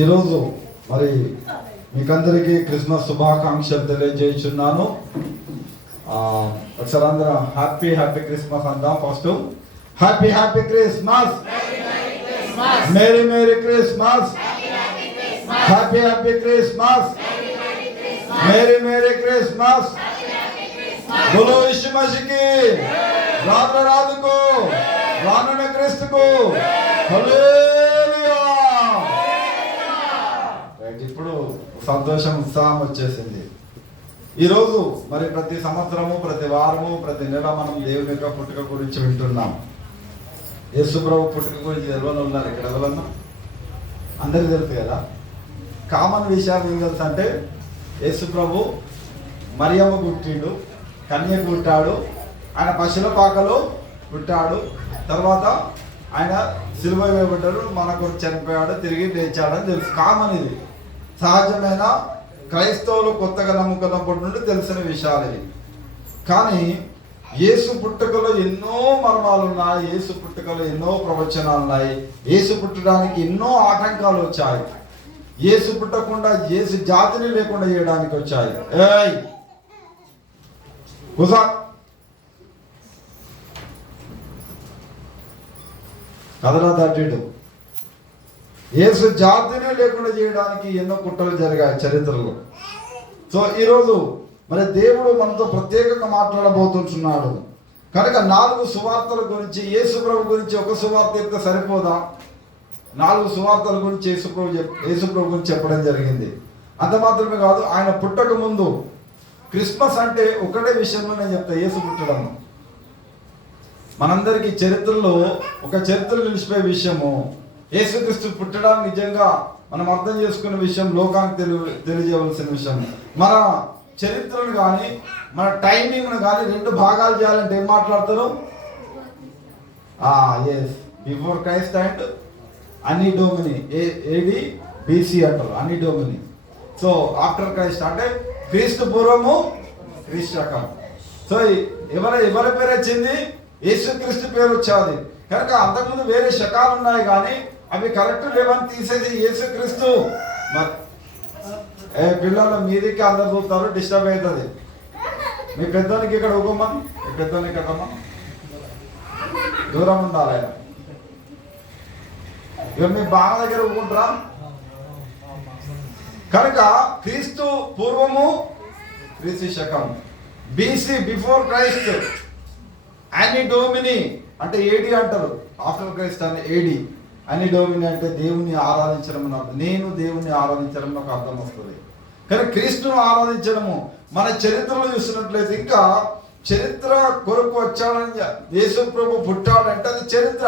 ఈరోజు మరి మీకందరికీ క్రిస్మస్ శుభాకాంక్షలు తెలియజేస్తున్నాను. ఒకసారి అందరం హ్యాపీ హ్యాపీ క్రిస్మస్ అందాం. First happy happy Christmas, merry merry Christmas, happy happy Christmas, merry merry Christmas. బోలో యీశు మసీహ్కి, రాధ రాధకు, రానున్న క్రీస్తుకు హల్లెలూయా. ఇప్పుడు సంతోషం ఉత్సాహం వచ్చేసింది. ఈరోజు మరి ప్రతి సంవత్సరము, ప్రతి వారము, ప్రతి నెల మనం దేవుని యొక్క పుట్టుక గురించి వింటున్నాం. యేసు ప్రభు పుట్టుక గురించి ఎవరు ఉన్నారు ఇక్కడ? ఎవరన్నా అందరికీ తెలుసు కదా. కామన్ విషయాలు ఏం తెలుసు అంటే యేసు ప్రభు మరియమ్మ పుట్టిండు, కన్య పుట్టాడు, ఆయన పశుల పాకలో పుట్టాడు, తర్వాత ఆయన సిలువ వేయబడ్డాడు, మనకు చనిపోయాడు, తిరిగి లేచాడని తెలుసు. కామన్, ఇది సహజమైన క్రైస్తవులు కొత్తగా నమ్ముకున్నప్పటి నుండి తెలిసిన విషయాలు ఇవి. కానీ యేసు పుట్టుకలో ఎన్నో మర్మాలు ఉన్నాయి, యేసు పుట్టుకలో ఎన్నో ప్రవచనాలు ఉన్నాయి, యేసు పుట్టడానికి ఎన్నో ఆటంకాలు వచ్చాయి, యేసు పుట్టకుండా యేసు జాతిని లేకుండా చేయడానికి వచ్చాయి. కథలా దాటిడు. యేసు జాతిని లేకుండా చేయడానికి ఎన్నో కుట్రలు జరిగాయి చరిత్రలో. సో ఈరోజు మరి దేవుడు మనతో ప్రత్యేకంగా మాట్లాడబోతున్నాడు కనుక 4 సువార్తల గురించి, యేసు ప్రభు గురించి ఒక సువార్త చెప్తే సరిపోదా? 4 సువార్తల గురించి యేసు ప్రభు గురించి చెప్పడం జరిగింది. అంత మాత్రమే కాదు, ఆయన పుట్టక ముందు క్రిస్మస్ అంటే ఒకటే విషయంలో నేను చెప్తా, యేసు పుట్టడం మనందరికీ చరిత్రలో ఒక చరిత్రలో నిలిచిపోయే విషయము. యేసుక్రీస్తు పుట్టడం నిజంగా మనం అర్థం చేసుకునే విషయం, లోకానికి తెలియజేయవలసిన విషయం. మన చరిత్రను కానీ మన టైమింగ్ను కానీ 2 భాగాలు చేయాలంటే ఏం మాట్లాడతారు? బిఫోర్ క్రైస్ట్ అండ్ అన్ని డోమిని, ఏడి బీసీ అంటారు, అన్ని డోమిని. సో ఆఫ్టర్ క్రైస్ట్ అంటే క్రీస్తు పూర్వము, క్రీస్తు శకం. సో ఎవరి పేరు వచ్చింది? యేసుక్రీస్తు పేరు వచ్చేది. కనుక అంతకుముందు వేరే శకాలు ఉన్నాయి కానీ అవి కరెక్ట్ లేవని తీసేది యేసుక్రీస్తు. పిల్లలు మీదికి అందరు చూస్తారు, డిస్టర్బ్ అవుతుంది. మీ పెద్దోనికి ఇక్కడ ఊగమ్మా, మీ పెద్దోనికి కదమ్మా, దూరం ఉండాలి ఆయన. ఇక మీ బాగా దగ్గర ఊకుంటారా? కనుక క్రీస్తు పూర్వము, క్రీస్తు శకం, BC before Christ, anno domini అంటే ఏడి అంటారు, ఆఫ్టర్ క్రైస్ట్ అని ఏడి. అని డోమిని అంటే దేవుని ఆరాధించడం అని అర్థం. నేను దేవుని ఆరాధించడం ఒక అర్థం వస్తుంది. కానీ క్రీస్తును ఆరాధించడము మన చరిత్రలో చూసినట్లయితే, ఇంకా చరిత్ర కొరకు వచ్చాడని యేసు ప్రభు పుట్టాడంటే అది చరిత్ర.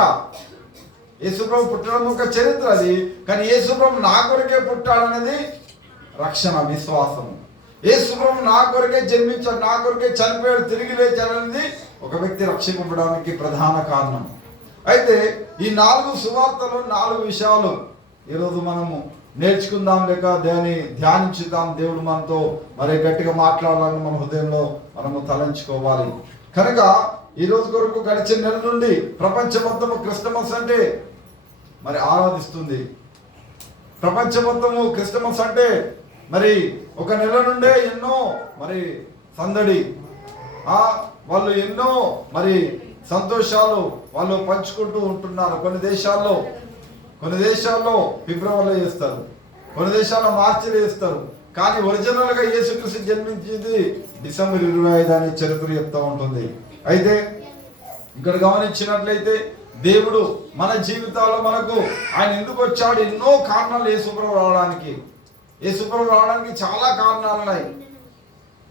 యేసు ప్రభు పుట్టడం ఒక చరిత్ర అది. కానీ యేసు ప్రభు నా కొరకే పుట్టాడనేది రక్షణ, విశ్వాసము. యేసు ప్రభు నా కొరకే జన్మించాడు, నా కొరకే చనిపోయాడు, తిరిగి లేచాడనేది ఒక వ్యక్తి రక్షింపబడడానికి ప్రధాన కారణం. అయితే ఈ 4 సువార్తలు 4 విషయాలు ఈరోజు మనము నేర్చుకుందాం, లేక దాన్ని ధ్యానించుదాం. దేవుడు మనతో మరి గట్టిగా మాట్లాడాలని మన హృదయంలో మనము తలంచుకోవాలి. కనుక ఈరోజు కొరకు గడిచిన నెల నుండి ప్రపంచం మొత్తము క్రిస్టమస్ అంటే మరి ఆరాధిస్తుంది. ప్రపంచం మొత్తము క్రిస్టమస్ అంటే మరి ఒక నెల నుండే ఎన్నో మరి సందడి, వాళ్ళు ఎన్నో మరి సంతోషాలు వాళ్ళు పంచుకుంటూ ఉంటున్నారు. కొన్ని దేశాల్లో ఫిబ్రవరిలో చేస్తారు, కొన్ని దేశాల్లో మార్చిలో చేస్తారు. కానీ ఒరిజినల్గా యేసుక్రీస్తు జన్మించింది డిసెంబర్ 25 అని చరిత్ర చెప్తూ ఉంటుంది. అయితే ఇక్కడ గమనించినట్లయితే దేవుడు మన జీవితాల్లో మనకు ఆయన ఎందుకు వచ్చాడు? ఎన్నో కారణాలు యేసుప్రభు రావడానికి. యేసుప్రభు రావడానికి చాలా కారణాలు ఉన్నాయి,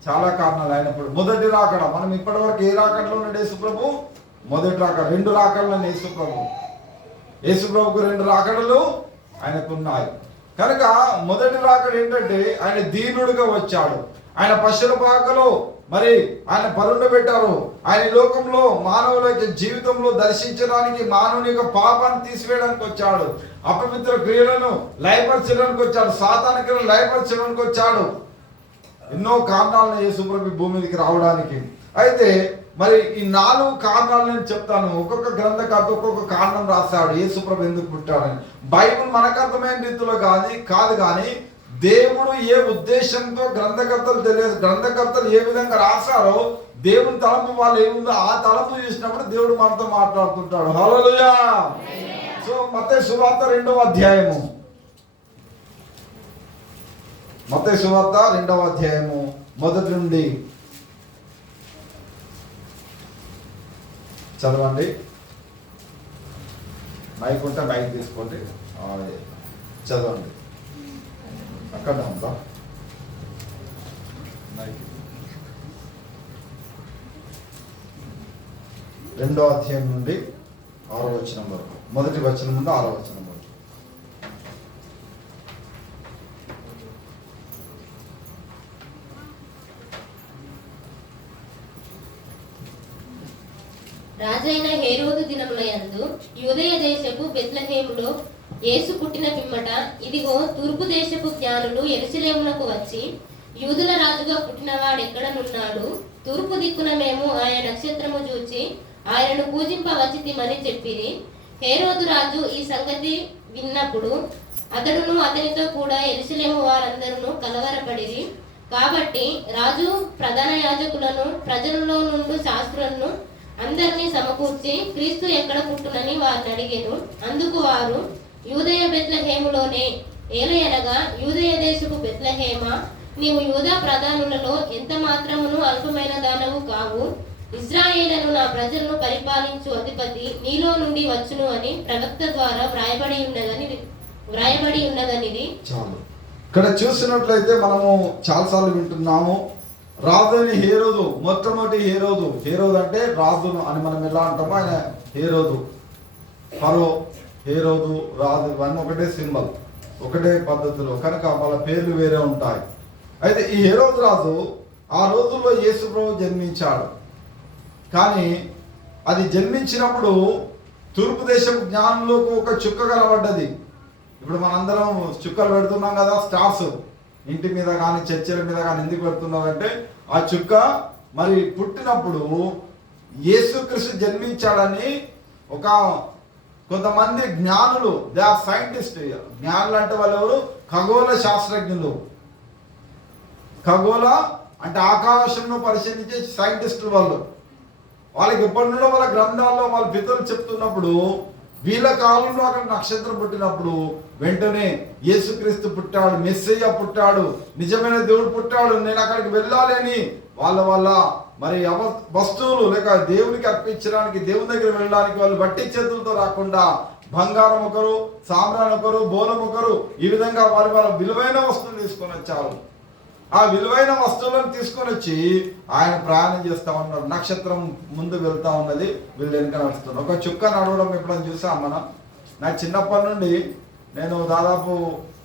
చాలా కారణాలు. అయినప్పుడు మొదటి రాకడ, మనం ఇప్పటి వరకు ఏ రాకడలో ఉన్నాడు యేసుప్రభు? మొదటి రాకడ. 2 రాకడలు యేసుప్రభుకు 2 రాకడలు ఆయనకు ఉన్నాయి. కనుక మొదటి రాకడ ఏంటంటే ఆయన దీనుడుగా వచ్చాడు. ఆయన పశుల పాకలో మరి ఆయన పరుండబెట్టారు. ఆయన లోకంలో మానవుల జీవితంలో దర్శించడానికి, మానవుని యొక్క పాపాన్ని తీసివేయడానికి వచ్చాడు. అపవిత్ర క్రియలను లయపరచడానికి వచ్చాడు, సాతాను క్రియలను లయపరచడానికి వచ్చాడు. ఎన్నో కారణాలను యేసుప్రభు భూమి మీదకి రావడానికి. అయితే మరి ఈ 4 కారణాలు నేను చెప్తాను. ఒక్కొక్క గ్రంథకర్త ఒక్కొక్క కారణం రాశాడు యేసుప్రభు ఎందుకు పుట్టాడని. బైబిల్ మనకు అర్థమైన రీతిలో కాదు కానీ దేవుడు ఏ ఉద్దేశంతో గ్రంథకర్తలు తెలియదు. గ్రంథకర్తలు ఏ విధంగా రాశారో దేవుని తలంపు వాళ్ళు ఏముందో ఆ తలంపు చూసినప్పుడు దేవుడు మనతో మాట్లాడుతుంటాడు. హల్లెలూయా. సో మత్తయి సువార్త 2వ అధ్యాయము, మత్తయి సువార్త 2వ అధ్యాయము మొదటి నుండి చదవండి. మైక్ ఉంటే మైక్ తీసుకోండి, చదవండి. అక్కడ ఉందా మైక్? 2వ అధ్యాయం నుండి 6వ వచనం వరకు, మొదటి వచనం నుండి 6వ వచనం వరకు. రాజైన హేరోదు దినములయందు యూదయ దేశపు బెత్లెహేములో యేసు పుట్టిన పిమ్మట, ఇదిగో తూర్పు దేశపు జ్ఞానులు యెరూషలేమునకు వచ్చి, యూదుల రాజుగా పుట్టినవాడెక్కడనున్నాడు? తూర్పు దిక్కున మేము ఆయన నక్షత్రము చూచి ఆయనను పూజింపవచ్చితిమని చెప్పిరి. హేరోదు రాజు ఈ సంగతి విన్నప్పుడు అతడును అతనితో కూడా యెరూషలేము వారందరూ కలవరపడిరి. కాబట్టి రాజు ప్రధాన యాజకులను ప్రజలలో నుండి శాస్త్రులను అందరినీ సమకూర్చి క్రీస్తు ఎక్కడ పుట్టునని వారిని అడిగారు. అందుకు వారు, యూదయ బెత్లెహేములోనే. ఏలయనగా, యూదయ దేశపు బెత్లెహేమా, నీవు యూదా ప్రధానులలో ఎంత మాత్రమును అల్పమైన దానవు కావు. ఇశ్రాయేలును నా ప్రజలను పరిపాలించు అధిపతి నీలో నుండి వచ్చును అని ప్రవక్త ద్వారా వ్రాయబడి ఉన్నదనిది. చాలు. ఇక్కడ చూసినట్లయితే మనము చాలాసార్లు వింటున్నాము, రాజుని హేరోదు, మొట్టమొదటి హేరోదు అంటే రాజును అని మనం ఎలా అంటామో ఆయన హేరోదు. ఫరో, హేరోదు, రాజు ఇవన్నీ ఒకటే సింబల్, ఒకటే పద్ధతిలో, కనుక వాళ్ళ పేర్లు వేరే ఉంటాయి. అయితే ఈ హేరోదు రాజు ఆ రోజుల్లో యేసు ప్రభు జన్మించాడు. కానీ అది జన్మించినప్పుడు తూర్పు దేశం జ్ఞానంలోకి ఒక చుక్క కనబడ్డది. ఇప్పుడు మనందరం చుక్కలు పెడుతున్నాం కదా, స్టార్స్ ఇంటి మీద కానీ చర్చిల మీద కానీ ఎందుకు పెడుతున్నారంటే ఆ చుక్క మరి పుట్టినప్పుడు యేసుక్రీస్తు జన్మించాడని కొంతమంది జ్ఞానులు, దే ఆర్ సైంటిస్ట్. జ్ఞానులు అంటే వాళ్ళు ఎవరు? ఖగోళ శాస్త్రజ్ఞులు. ఖగోళ అంటే ఆకాశంను పరిశీలించే సైంటిస్టులు వాళ్ళకి ఎప్పటి నుండో వాళ్ళ గ్రంథాల్లో వాళ్ళ పితరులు చెప్తున్నప్పుడు వీళ్ళ కాలంలో అక్కడ నక్షత్రం పుట్టినప్పుడు వెంటనే యేసుక్రీస్తు పుట్టాడు, మెస్సయ్య పుట్టాడు, నిజమైన దేవుడు పుట్టాడు, నేను అక్కడికి వెళ్ళాలి అని వాళ్ళ మరి వస్తువులు లేక దేవునికి అర్పించడానికి, దేవుని దగ్గర వెళ్ళడానికి వాళ్ళు బట్టి చేతులతో రాకుండా బంగారం ఒకరు, సామ్రాన్ ఒకరు, బోనం ఒకరు, ఈ విధంగా వాళ్ళ విలువైన వస్తువులు తీసుకొని వచ్చారు. ఆ విలువైన వస్తువులను తీసుకొని వచ్చి ఆయన ప్రయాణం చేస్తూ ఉన్నారు. నక్షత్రం ముందు వెళ్తా ఉన్నది, వీళ్ళు వెనుక నడుస్తున్నారు. ఒక చుక్క నడవడం ఎప్పుడైనా చూసాం మనం. నాకు చిన్నప్పటి నుండి నేను దాదాపు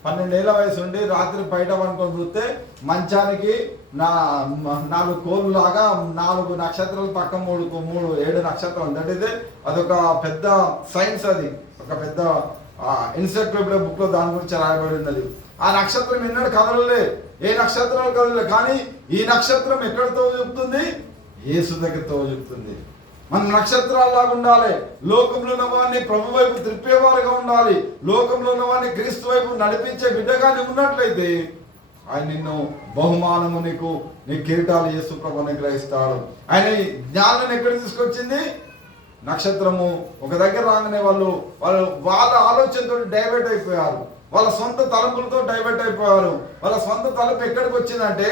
12 ఏళ్ల వయసు ఉండి రాత్రి బయట పడుకొని చూస్తే మంచానికి 4 కోళ్ళు లాగా 4 నక్షత్రాలు పక్క 7 నక్షత్రాలు అంటే అదొక పెద్ద సైన్స్, అది ఒక పెద్ద ఎన్సైక్లోపీడియా బుక్లో దాని గురించి రాయబడి ఉన్నది. ఆ నక్షత్రం ఎన్నడూ కదలలే, ఏ నక్షత్రాలు కదలలే, కానీ ఈ నక్షత్రం ఎక్కడితో చెప్తుంది? యేసు దగ్గరతో చెప్తుంది. మనం నక్షత్రాల్లాగా ఉండాలి, లోకంలో ఉన్న వాడిని ప్రభు వైపు త్రిప్పేవారుగా ఉండాలి, లోకంలో ఉన్న వాడిని క్రీస్తు వైపు నడిపించే బిడ్డగానే ఉన్నట్లయితే ఆయన నిన్ను బహుమానము నీ కిరీటాలు యేసు ప్రభు అనుగ్రహిస్తాడు. ఆయన జ్ఞానాన్ని ఎక్కడ తీసుకొచ్చింది? నక్షత్రము ఒక దగ్గర రాగానే వాళ్ళ ఆలోచనతో డైవర్ట్ అయిపోయారు, వాళ్ళ సొంత తలంపులతో డైవర్ట్ అయిపోయారు. వాళ్ళ సొంత తలంపు ఎక్కడికి వచ్చిందంటే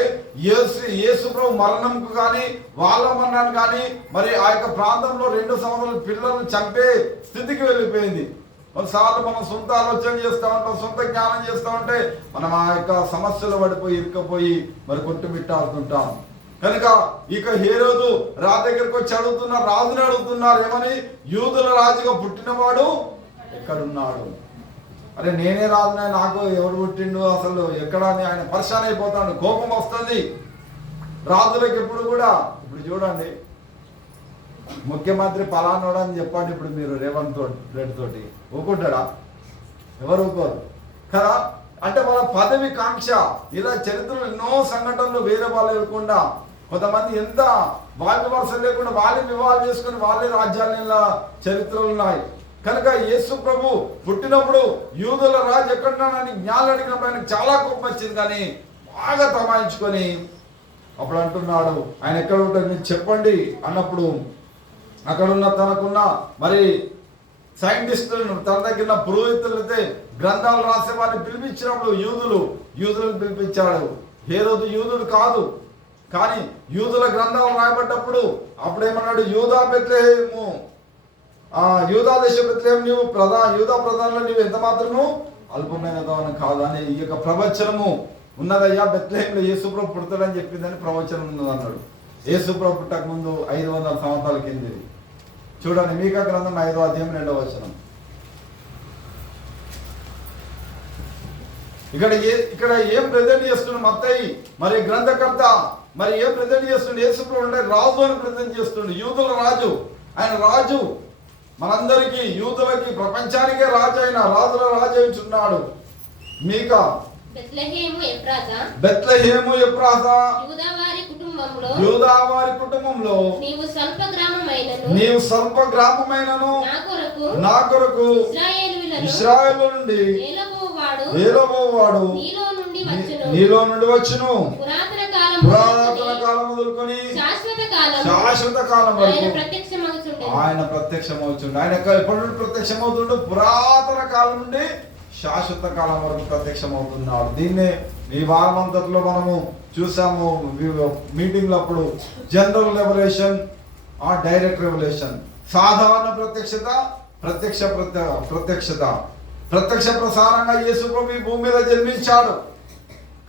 యేసు ప్రభు మరణంకు కానీ వాళ్ళ మరణాన్ని కానీ మరి ఆ యొక్క ప్రాంతంలో 2 సంవత్సరాల పిల్లలను చంపే స్థితికి వెళ్ళిపోయింది. కొన్నిసార్లు మనం సొంత ఆలోచన చేస్తూ ఉంటాం, సొంత జ్ఞానం చేస్తూ ఉంటే మనం ఆ యొక్క సమస్యలు పడిపోయి ఇరుక్కపోయి మరి కొట్టుమిట్టాడుతుంటాం. కనుక ఇక హేరోదు రాజు దగ్గరికి వచ్చి రాజుని అడుగుతున్నారు, ఏమని? యూదుల రాజుగా పుట్టినవాడు ఎక్కడున్నాడు? అరే నేనే రాజునే, నాకు ఎవడు పుట్టిండు అసలు ఎక్కడ అని ఆయన పరిశాన్ అయిపోతాడు, కోపం వస్తుంది రాజులకు ఎప్పుడు కూడా. ఇప్పుడు చూడండి, ముఖ్యమంత్రి పలానోడు అని చెప్పండి, ఇప్పుడు మీరు రేవంత్ రెడ్డి తోటి ఊకుంటాడా? ఎవరు ఊకోరు కదా. అంటే వాళ్ళ పదవి కాంక్ష. ఇలా చరిత్రలో ఎన్నో సంఘటనలు వేరే వాళ్ళు ఇవ్వకుండా కొంతమంది ఎంత వాళ్ళ వరుస లేకుండా వాళ్ళే వివాహాలు చేసుకుని వాళ్ళే రాజ్యాల చరిత్రలు ఉన్నాయి. కనుక యేసు ప్రభు పుట్టినప్పుడు యూదుల రాజు ఎక్కడున్నానని జ్ఞానం అడిగినప్పుడు ఆయనకు చాలా కోపం వచ్చింది, కానీ బాగా తమాయించుకొని అప్పుడు అంటున్నాడు, ఆయన ఎక్కడ ఉంటాడు మీరు చెప్పండి అన్నప్పుడు అక్కడున్న తనకున్న మరి సైంటిస్టులను, తన దగ్గర పురోహితులైతే గ్రంథాలు రాసే వారిని పిలిపించినప్పుడు యూదులను పిలిపించాడు. హేరోదు యూదుడు కాదు, కానీ యూదుల గ్రంథాలు రాయబడ్డప్పుడు అప్పుడేమన్నాడు, యూదా బెత్లెహేము, యూదా దేశ బెత్లెహేము, నీవు యూదా ప్రధానంలో నీవు ఎంత మాత్రము అల్పమైనదాని కాదు అని ఈ యొక్క ప్రవచనము ఉన్నదయ్యా. బెత్లెహేములో యేసుప్రభు పుడతాడని చెప్పిందని ప్రవచనం ఉన్నది అన్నాడు. యేసుప్రభు పుట్టక ముందు 500 సంవత్సరాల కింది. చూడండి మీకా గ్రంథం 5వ అధ్యాయం 2వ వచనం. ఇక్కడ ఏం ప్రెజెంట్ చేస్తుండే మత్తయి మరి గ్రంథకర్త, మరి ఏం ప్రెజెంట్ చేస్తుండే? యేసుప్రభు అంటే రాజు అని ప్రెజెంట్ చేస్తుండే, యూదుల రాజు. ఆయన రాజు, మనందరికీ యూదులకి ప్రపంచానికే రాజు, అయిన రాజుల రాజు అయిచున్నాడు. మీకా బెత్లెహేము ఎఫ్రాతా యూదా వారి కుటుంబంలో నీవు స్వల్ప గ్రామమైనను నా కొరకు ఇశ్రాయేలు నుండి ఏలబోవాడు నీలో నుండి వచ్చును. పురాతన కాలం మొదలుకొని శాశ్వత కాలం వరకు ఆయన ప్రత్యక్షమవుతుండు. ఆయన ఎప్పటి నుండి ప్రత్యక్షమవుతుండు? పురాతన కాలం నుండి శాశ్వత కాలం వరకు ప్రత్యక్షమవుతున్నాడు. దీన్నే ఈ వారం అంతట్లో మనము చూసాము మీటింగ్లో. అప్పుడు జనరల్ రెవల్యూషన్, డైరెక్ట్ రెవల్యూషన్, సాధారణ ప్రత్యక్షత, ప్రత్యక్ష ప్రసారంగా యేసు ప్రభు ఈ భూమి మీద జన్మించాడు.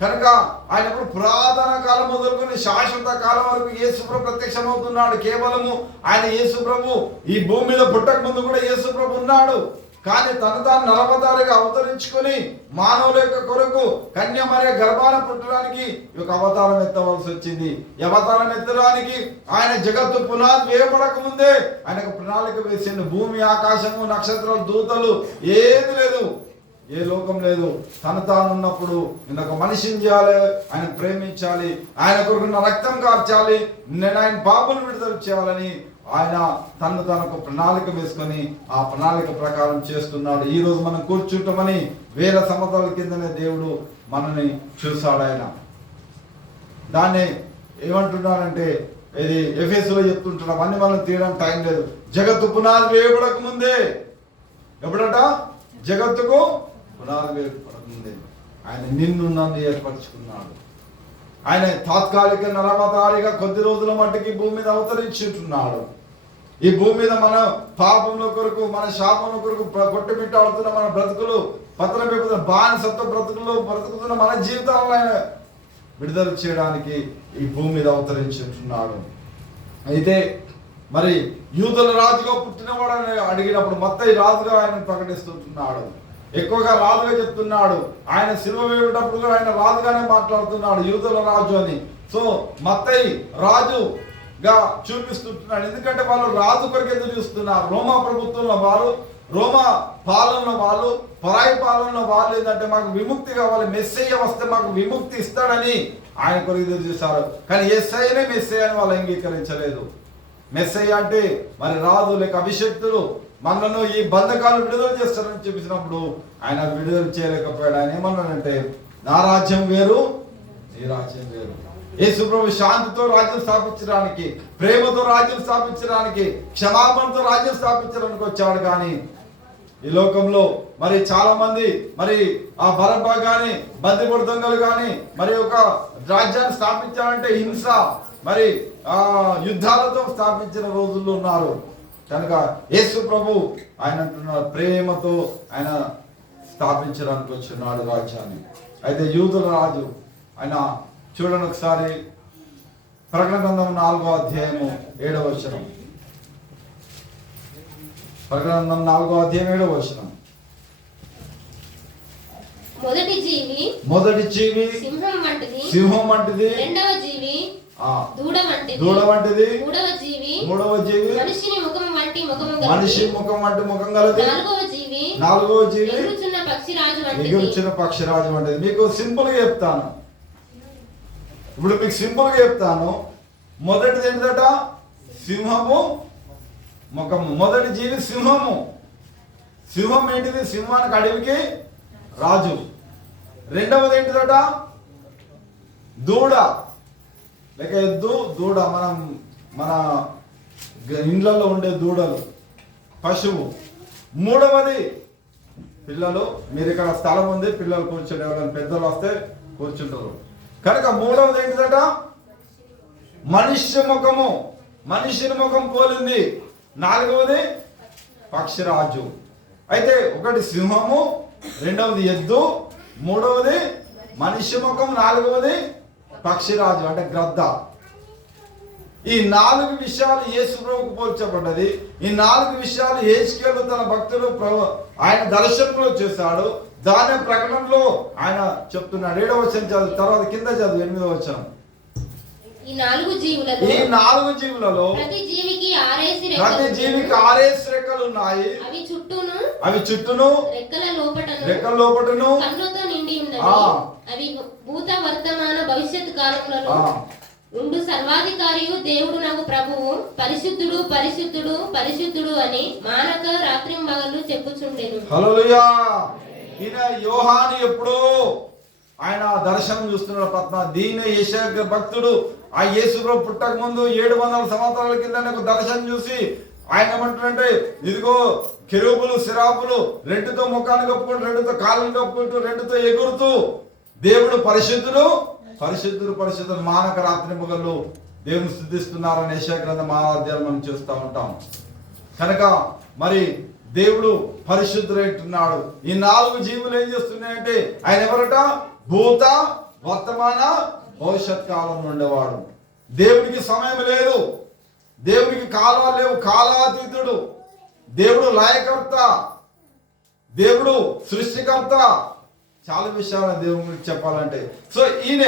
కనుక ఆయన ఇప్పుడు పురాతన కాలం మొదలుకొని శాశ్వత కాలం వరకు యేసు ప్రభు ప్రత్యక్షమవుతున్నాడు. కేవలము ఆయన యేసు ప్రభు ఈ భూమి మీద పుట్టక ముందు కూడా యేసు ప్రభు ఉన్నాడు, కానీ తాను నరవతారిగా అవతరించుకొని మానవుల యొక్క కొరకు కన్య మరియ గర్భాన పుట్టడానికి ఒక అవతారం ఎత్తవలసి వచ్చింది. ఈ అవతారం ఎత్తడానికి ఆయన జగత్తు పునాది వేయబడక ముందే ఆయనకు ప్రణాళిక వేసిండు. భూమి, ఆకాశము, నక్షత్రాలు, దూతలు ఏది లేదు, ఏ లోకం లేదు. తానున్నప్పుడు నేను ఒక మనిషిని చేయాలి, ఆయన ప్రేమించాలి, ఆయన కొరకు రక్తం కార్చాలి, నేను ఆయన పాపను విడుదల చేయాలని ఆయన తనకు ప్రణాళిక వేసుకొని ఆ ప్రణాళిక ప్రకారం చేస్తున్నాడు. ఈ రోజు మనం కూర్చుంటామని వేల సంవత్సరాల కిందనే దేవుడు మనని చూశాడు. ఆయన దాన్ని ఏమంటున్నాడంటే, ఇది ఎఫెసులో చెప్తుంటున్నాం, అన్ని మనం తీయడం టైం లేదు. జగత్తు పునాది వేయబడక ముందే, ఎప్పుడట జగత్తుకు పునాది వేయబడక ముందే ఆయన నన్ను ఏర్పరచుకున్నాడు. ఆయన తాత్కాలిక నరవతారిగా కొద్ది రోజుల మట్టికి భూమి మీద అవతరించుంటున్నాడు. ఈ భూమి మీద మన పాపంలో కొరకు, మన శాపంలో కొరకు కొట్టుమిట్టాడుతున్న మన బ్రతుకులు, పత్రం పెరుగుతున్న బానిసత్వ బ్రతుకుతున్న మన జీవితాలను ఆయన విడుదల చేయడానికి ఈ భూమి మీద అవతరించుంటున్నాడు. అయితే మరి యూదుల రాజుగా పుట్టినవాడని అడిగినప్పుడు మత్తయి రాజుగా ఆయన ప్రకటిస్తుంటున్నాడు. ఎక్కువగా రాజుగా చెప్తున్నాడు. ఆయన సిలువ వేసేటప్పుడు కూడా ఆయన రాజుగానే మాట్లాడుతున్నాడు, యూదుల రాజు అని. సో మత్తయి రాజుగా చూపిస్తుంటున్నాడు. ఎందుకంటే వాళ్ళు రాజు కొరకు ఎదురు చూస్తున్నారు. రోమా ప్రభుత్వంలో వారు, రోమా పాలనలో వాళ్ళు, పరాయి పాలనలో వాళ్ళు ఏంటంటే మాకు విముక్తి కావాలి, మెస్సయ్య వస్తే మాకు విముక్తి ఇస్తాడని ఆయన కొరకు ఎదురు చూశారు. కానీ యేసయ్యనే మెస్సయ్య అని వాళ్ళు అంగీకరించలేదు. మెస్సయ్య అంటే మరి రాజు లేక అభిషక్తులు మనను ఈ బంధకాలు విడుదల చేస్తారని చెప్పినప్పుడు ఆయన విడుదల చేయలేకపోయాడు. ఆయన ఏమన్నాడంటే, నా రాజ్యం వేరు, నీ రాజ్యం వేరు. యేసు ప్రభు శాంతితో రాజ్యం స్థాపించడానికి, ప్రేమతో రాజ్యం స్థాపించడానికి, క్షమాపణతో రాజ్యం స్థాపించడానికి వచ్చాడు. కానీ ఈ లోకంలో మరి చాలా మంది మరి ఆ బరబ్బా గాని, బందిపోటు దొంగలు గాని మరి ఒక రాజ్యాన్ని స్థాపించాలంటే హింస, మరి యుద్ధాలతో స్థాపించిన రోజుల్లో ఉన్నారు. కనుక యేసు ప్రభు ఆయన అంటున్నాడు, ప్రేమతో ఆయన స్థాపించడానికి వచ్చినాడు రాజ్యాన్ని. అయితే యూదుల రాజు ఆయన చూడండి ఒకసారి ప్రకటన గ్రంథం 4వ అధ్యాయము 7వ వచనం. ప్రకటన గ్రంథం 4వ అధ్యాయం 7వ వచనం. మొదటి జీవి సింహం వంటిది, రెండవ జీవి దూడ వంటిది, మూడవ జీవి మనిషి ముఖం వంటి ముఖం గలది, నాలుగవ జీవి ఎగురుచున్న పక్షిరాజు వంటిది. మీకు సింపుల్ గా చెప్తాను, ఇప్పుడు మీకు సింపుల్ గా చెప్తాను. మొదటిది ఏంటట? సింహము ముఖము. మొదటి జీవి సింహము. సింహం ఏంటిది? సింహానికి అడవికి రాజు. రెండవది ఏంటిదట? దూడ లేక ఎద్దు, దూడ, మన ఇండ్లలో ఉండే దూడలు, పశువు. మూడవది పిల్లలు. మీరు ఇక్కడ స్థలం ఉంది, పిల్లలు కూర్చొని ఎవరైనా పెద్దలు వస్తే కూర్చుంటారు కనుక మూడవది ఏంటిదట? మనిషి ముఖము. మనిషిని ముఖం పోలింది. నాలుగవది పక్షిరాజు. అయితే ఒకటి సింహము, రెండవది ఎద్దు, మూడవది మనిషి ముఖం, నాలుగవది పక్షిరాజు అంటే గ్రద్ద. ఈ 4 విషయాలు యేసు ప్రభువుకు పోల్చబడ్డది. ఈ 4 విషయాలు హెజ్కేలు తన భక్తులు ఆయన దర్శనంలో చేశాడు. దాని ప్రకటనలో ఆయన చెప్తున్నాడు. 7వ వచనం చదువు, తర్వాత కింద చదువు 8వ వచనం. ఈ 4 జీవులలో ప్రతి జీవికి 6 రెక్కలు ఉన్నాయి. అవి చుట్టూను రెక్కల లోపటను కన్నులతో నిండి ఉన్నవి. అవి భూత వర్తమాన భవిష్యత్ కాలములలో ఉండు సర్వాధికారియు దేవుడు నాకు ప్రభువు పరిశుద్ధుడు పరిశుద్ధుడు పరిశుద్ధుడు అని మానక రాత్రింబగళ్ళు చెప్పుచుండెను. హల్లెలూయా. ఈయన యోహాను ఎప్పుడో ఆయన దర్శనం చూస్తున్నాడు. పద్మ దీన యెషయా భక్తుడు ఆ యేసు ప్రభు పుట్టక ముందు 700 సంవత్సరాల కింద నాకు దర్శనం చూసి ఆయన ఏమంటారంటే, ఇదిగో కెరూబులు శరాపులు రెండుతో ముఖాన్ని కప్పుకుంటూ, రెండుతో కాళ్ళని కప్పుకుంటూ, రెండుతో ఎగురుతూ దేవుడు పరిశుద్ధుడు పరిశుద్ధుడు పరిశుద్ధుడు మానక రాత్రి మొగళ్ళు దేవుని స్తుతిస్తున్నారని యెషయా గ్రంథం 6వ మనం చూస్తూ ఉంటాం. కనుక మరి దేవుడు పరిశుద్ధుడైతున్నాడు. ఈ 4 జీవులు ఏం చేస్తున్నాయంటే, ఆయన ఎవరట? భూత వర్తమాన భవిష్యత్ కాలంలో ఉండేవాడు. దేవుడికి సమయం లేదు, దేవుడికి కాలాలు లేవు, కాలాతీతుడు. దేవుడు లయకర్త, దేవుడు సృష్టికర్త. చాలా విషయాలు దేవుడి గురించి చెప్పాలంటే. సో ఈయన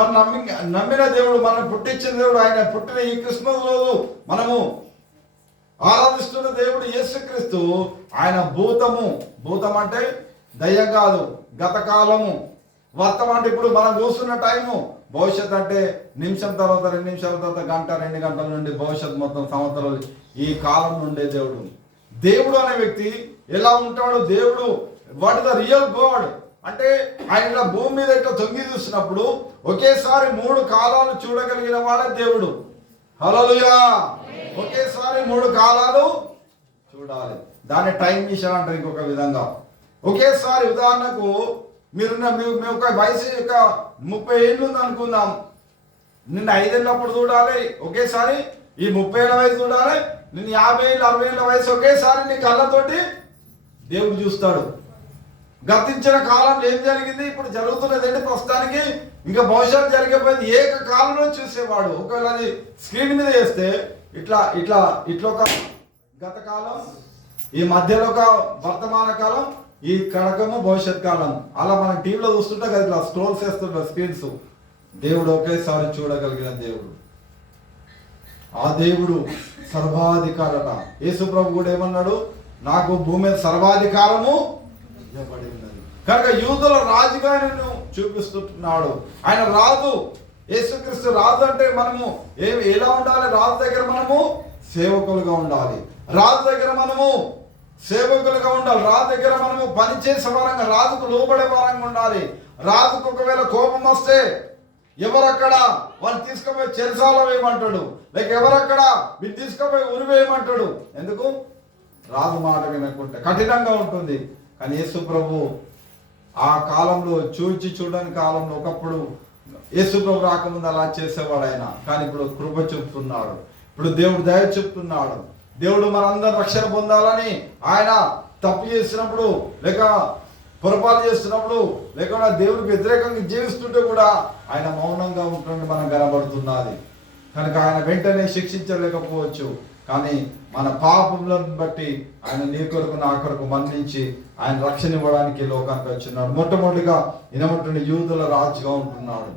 మనం నమ్మిన దేవుడు, మనం పుట్టించిన దేవుడు. ఆయన పుట్టిన ఈ క్రిస్మస్ రోజు మనము ఆరాధిస్తున్న దేవుడు యేసుక్రీస్తు. ఆయన భూతం అంటే దయ్యం కాదు, గత కాలము. వర్తం అంటే ఇప్పుడు మనం చూస్తున్న టైము. భవిష్యత్ అంటే నిమిషం తర్వాత, 2 నిమిషాల తర్వాత, గంట 2 గంటల నుండి భవిష్యత్ మొత్తం సంవత్సరాలు. ఈ కాలం నుండే దేవుడు. దేవుడు అనే వ్యక్తి ఎలా ఉంటాడు? దేవుడు what is the real God అంటే ఆయన భూమి మీద ఇట్లా తొంగి చూసినప్పుడు ఒకేసారి 3 కాలాలు చూడగలిగిన వాడే దేవుడు. హల్లెలూయా. ఒకేసారి 3 కాలాలు చూడాలి. దాన్ని టైం మిషన్ అంటారు ఇంకొక విధంగా. ఒకేసారి ఉదాహరణకు మీ ఒక వయసు 30 ఏళ్ళు ఉంది అనుకుందాం. నిన్న 5 ఏళ్ళప్పుడు చూడాలి ఒకేసారి, ఈ 30 ఏళ్ళ వయసు చూడాలి, నిన్ను 50 ఏళ్ళు 60 ఏళ్ళ వయసు ఒకేసారి నీ కళ్ళతోటి దేవుడు చూస్తాడు. గతించిన కాలంలో ఏం జరిగింది, ఇప్పుడు జరుగుతున్నది ఏంటి ప్రస్తుతానికి, ఇంకా భవిష్యత్తు జరిగిపోయింది ఏకకాలంలో చూసేవాడు. ఒకవేళ అది స్క్రీన్ మీద వేస్తే ఇట్లా ఇట్లా ఇట్లా ఒక గత కాలం, ఈ మధ్యలో ఒక వర్తమాన కాలం, ఈ కడకము భవిష్యత్ కాలం. అలా మనం టీవీలో చూస్తుంటే కదా ఇట్లా స్క్రోల్స్ చేస్తుంటారు స్క్రీన్స్. దేవుడు ఒకేసారి చూడగలిగిన దేవుడు. ఆ దేవుడు సర్వాధికారట. యేసు ప్రభు కూడా ఏమన్నాడు? నాకు భూమి మీద సర్వాధికారము ఇవ్వబడి ఉన్నది. కనుక యూదుల రాజుగా నేను చూపిస్తున్నాడు. ఆయన రాజు, యేసుక్రీస్తు రాజు. అంటే మనము ఎలా ఉండాలి? రాజు దగ్గర మనము సేవకులుగా ఉండాలి. రాజు దగ్గర మనము సేవకులుగా ఉండాలి. రాజు దగ్గర మనము పనిచేసే వారంగా, రాజుకు లోబడే వారంగా ఉండాలి. రాజుకు ఒకవేళ కోపం వస్తే ఎవరక్కడ వాళ్ళు తీసుకుపోయి చెరసాల వేయమంటాడు, లేక ఎవరక్కడ మీరు తీసుకుపోయి ఉరివేయమంటాడు. ఎందుకు? రాజు మాట వినకుంటే కఠినంగా ఉంటుంది. కానీ యేసు ప్రభు ఆ కాలంలో చూడని కాలంలో ఒకప్పుడు యేసు ప్రభు రాకముందు అలా చేసేవాడు ఆయన. కానీ ఇప్పుడు కృప చూపుతున్నాడు, ఇప్పుడు దేవుడు దయ చూపుతున్నాడు. దేవుడు మనందరం రక్షణ పొందాలని ఆయన తప్పు చేసినప్పుడు, లేక పొరపాటు చేస్తున్నప్పుడు, లేకుండా దేవుడికి వ్యతిరేకంగా జీవిస్తుంటే కూడా ఆయన మౌనంగా ఉంటుంటే మనం కనబడుతున్నది. కనుక ఆయన వెంటనే శిక్షించలేకపోవచ్చు. కానీ మన పాపములను బట్టి ఆయన నీ కొరకు నా కొరకు మన్నించి ఆయన రక్షణ ఇవ్వడానికి లోకానికి వచ్చినాడు. మొట్టమొదటిగా ఇనమటువంటి యూదుల రాజుగా ఉంటున్నాడు.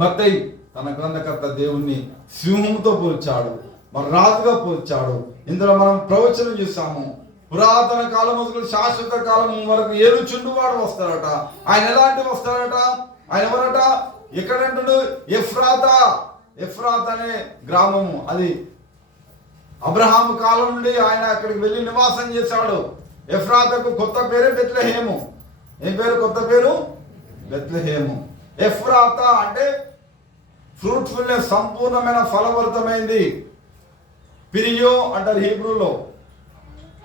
మత్తయి తన గ్రంథకర్త దేవుణ్ణి సింహంతో పోల్చాడు, మరి రాజుగా పోల్చాడు. ఇందులో మనం ప్రవచనం చూసాము. పురాతన కాలం మొదలు శాశ్వత కాలం వరకు ఏలుచుండువాడు వస్తాడట. ఆయన ఎలాంటి వస్తాడట? ఆయన ఎవరట? ఎక్కడంటాడు? ఎఫ్రాత్ అనే గ్రామము. అది అబ్రహాము కాలం నుండి ఆయన అక్కడికి వెళ్ళి నివాసం చేశాడు. ఎఫ్రాతకు కొత్త పేరే బెత్లెహేము. ఏం పేరు? కొత్త పేరు బెత్లెహేము. ఎఫ్రాత అంటే ఫ్రూట్ఫుల్నెస్, సంపూర్ణమైన ఫలభరితమైంది. పిరియో అంటారు హీబ్రూలో.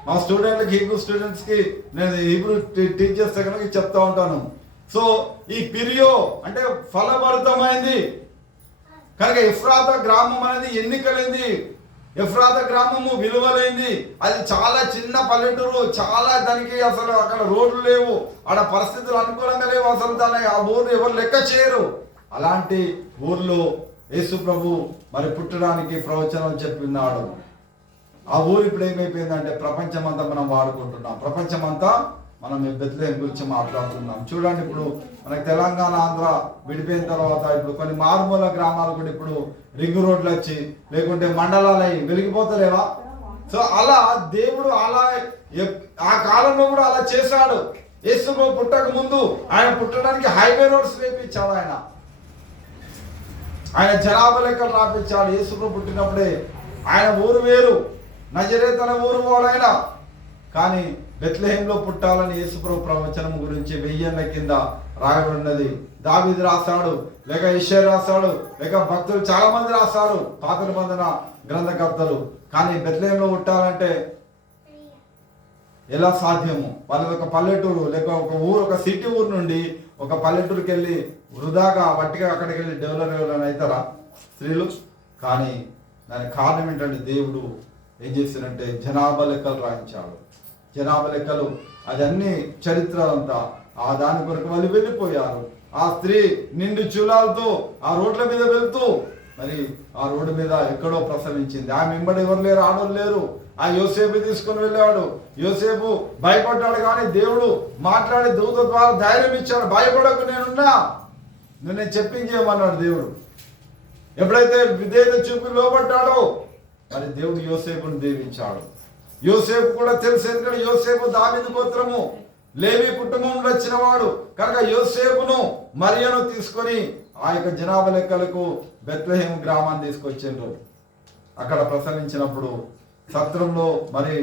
మా స్టూడెంట్లకి, హీబ్రూ స్టూడెంట్స్కి నేను హీబ్రూ టీచ్ చేస్తే కనుక చెప్తా ఉంటాను. సో ఈ పిరియో అంటే ఫలభరితమైంది కనుక ఎఫ్రాత గ్రామం అనేది ఎన్నికలైంది. ఎఫ్రాత గ్రామము విలువలైంది. అది చాలా చిన్న పల్లెటూరు, చాలా దానికి అసలు అక్కడ రోడ్లు లేవు, ఆడ పరిస్థితులు అనుకూలంగా లేవు, అసలు దాన్ని ఆ ఊరు ఎవరు లెక్క చేయరు. అలాంటి ఊర్లో యేసు ప్రభు మరి పుట్టడానికి ప్రవచనం చెప్పినాడు. ఆ ఊరు ఇప్పుడు ఏమైపోయిందంటే ప్రపంచమంతా మనం వాడుకుంటున్నాం. ప్రపంచమంతా మనం ఈ బెత్లెహేం గురించి మాట్లాడుతున్నాం. చూడండి, ఇప్పుడు మనకి తెలంగాణ, ఆంధ్ర విడిపోయిన తర్వాత ఇప్పుడు కొన్ని మారుమూల గ్రామాలు కూడా ఇప్పుడు రింగు రోడ్లు వచ్చి, లేకుంటే మండలాలు అయ్యి వెలిగిపోతలేవా? సో అలా దేవుడు అలా ఆ కాలంలో కూడా అలా చేశాడు. యేసు ప్రభు పుట్టక ముందు ఆయన పుట్టడానికి హైవే రోడ్స్ వేపించాడు. ఆయన జనాభా లెక్కలు రాపించాడు. యేసు ప్రభు పుట్టినప్పుడే ఆయన ఊరు వేరు, నజరేతు అనే ఊరు వాడు ఆయన. కానీ బెత్లెహేంలో పుట్టాలని యేసు ప్రభు ప్రవచనం గురించి 1000 ఏళ్ల కింద రాయబడినది. దావీదు రాశాడు, లేక యెషయా రాశాడు, లేక భక్తులు చాలా మంది రాశారు, పాత నిబంధన గ్రంథకర్తలు. కానీ బెత్లెహేంలో పుట్టాలంటే ఎలా సాధ్యము? వాళ్ళది ఒక పల్లెటూరు, లేక ఒక ఊరు, ఒక సిటీ ఊరు నుండి ఒక పల్లెటూరుకి వెళ్ళి వృధాగా వట్టిగా అక్కడికి వెళ్ళి డెవలప్ అవుతారా స్త్రీలు? కానీ దానికి కారణం ఏంటంటే దేవుడు ఏం చేశారంటే జనాభా లెక్కలు రాయించాడు. జనాభా లెక్కలు అదన్నీ చరిత్ర అంతా ఆ దాని కొరకు వాళ్ళు వెళ్ళిపోయారు. ఆ స్త్రీ నిండు చూలాలతో ఆ రోడ్ల మీద వెళ్తూ మరి ఆ రోడ్డు మీద ఎక్కడో ప్రసవించింది. ఆమె వెంబడి ఎవరు లేరు, ఆడోళ్ళు లేరు. ఆ యోసేపు తీసుకొని వెళ్ళాడు. యోసేపు భయపడ్డాడు, కానీ దేవుడు మాట్లాడి దూత ద్వారా ధైర్యం ఇచ్చాడు. భయపడకు, నేనున్నా, నేను చెప్పించేయమన్నాడు దేవుడు. ఎప్పుడైతే విధేయత చూపి లోబడ్డాడో మరి దేవుడు యోసేపును దీవించాడు. యోసేపు కూడా తెలుసు, ఎందుకంటే యోసేపు దావీదు గోత్రము, లేవి కుటుంబం నుండి వచ్చిన వాడు కనుక యోసేపును మరియను తీసుకొని ఆ యొక్క జనాభా లెక్కలకు బెత్లెహేం గ్రామాన్ని తీసుకొచ్చిండ్రు. అక్కడ ప్రసవించినప్పుడు సత్రంలో మరి